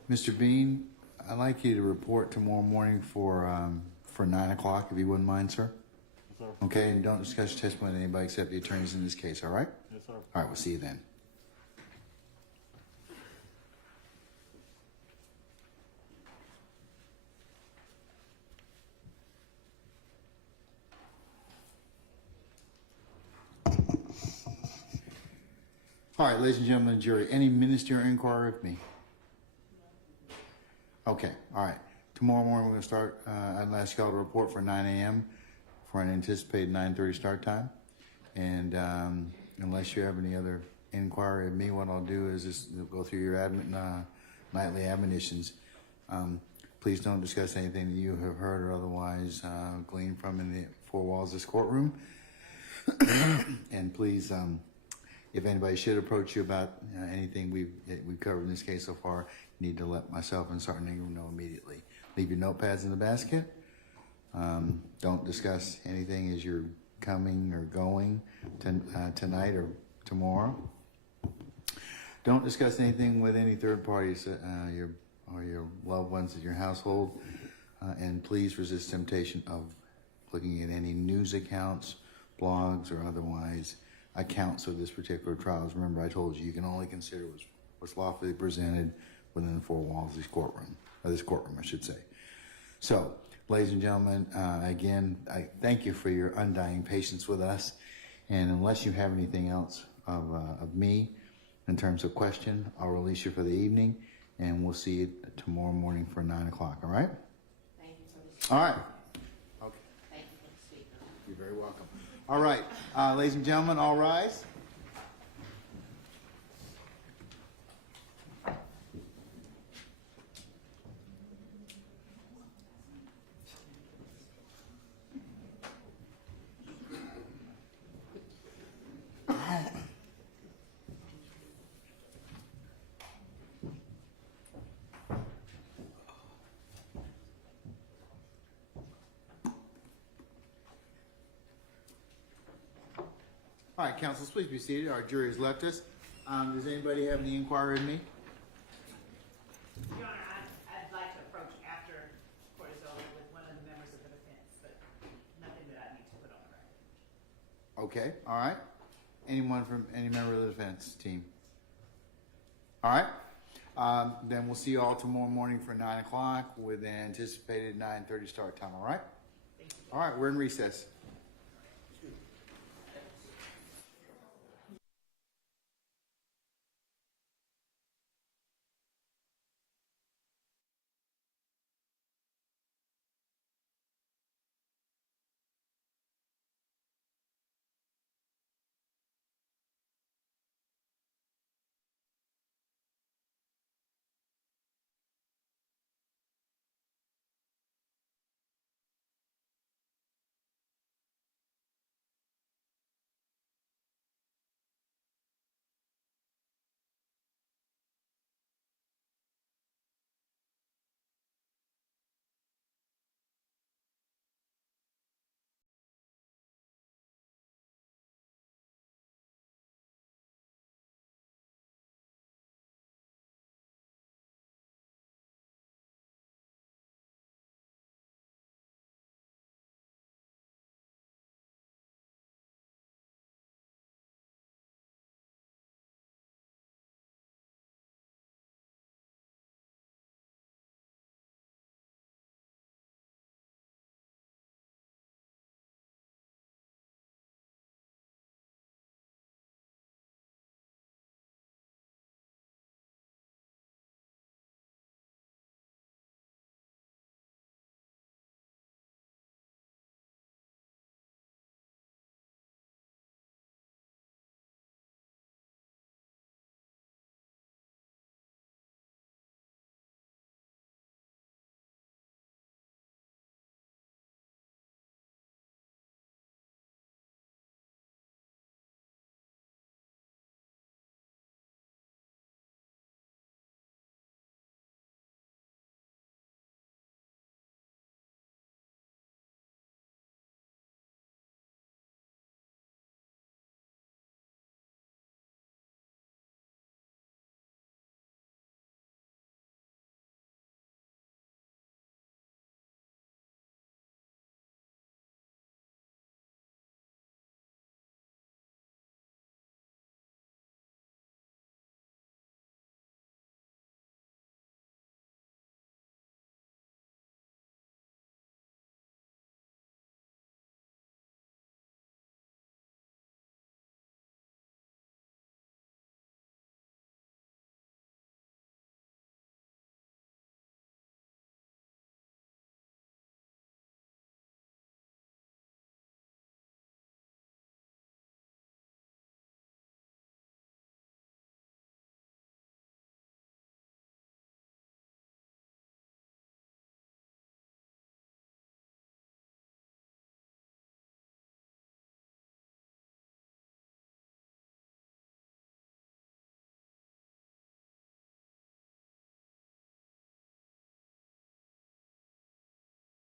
Mr. Bean, I'd like you to report tomorrow morning for 9 o'clock, if you wouldn't mind, sir. Yes, sir. Okay, and don't discuss your testimony with anybody except the attorneys in this case, all right? Yes, sir. All right, we'll see you then. All right, ladies and gentlemen of the jury, any ministerial inquiry with me? Okay, all right. Tomorrow morning we're going to start, I'd ask y'all to report for 9 a.m. for an anticipated 9:30 start time. And unless you have any other inquiry of me, what I'll do is just go through your nightly admonitions. Please don't discuss anything that you have heard or otherwise gleaned from in the four walls of this courtroom. And please, if anybody should approach you about anything we've covered in this case so far, you need to let myself and Sergeant Ingram know immediately. Leave your notepads in the basket. Don't discuss anything as you're coming or going tonight or tomorrow. Don't discuss anything with any third parties, your loved ones in your household. And please resist temptation of looking at any news accounts, blogs, or otherwise accounts of this particular trial. Remember, I told you can only consider what's lawfully presented within the four walls of this courtroom, I should say. So, ladies and gentlemen, again, I thank you for your undying patience with us. And unless you have anything else of me in terms of question, I'll release you for the evening, and we'll see you tomorrow morning for 9 o'clock. All right? Thank you for the All right. Okay. Thank you for the speaker. You're very welcome. All right, ladies and gentlemen, all rise. All right, counsels, please be seated. Our jury has left us. Does anybody have any inquiry of me? Your Honor, I'd like to approach after court is over with one of the members of the defense, but nothing that I need to put on the record. Okay, all right. Anyone from any member of the defense team? All right. Then we'll see you all tomorrow morning for 9 o'clock with an anticipated 9:30 start time, all right? Thank you. All right, we're in recess.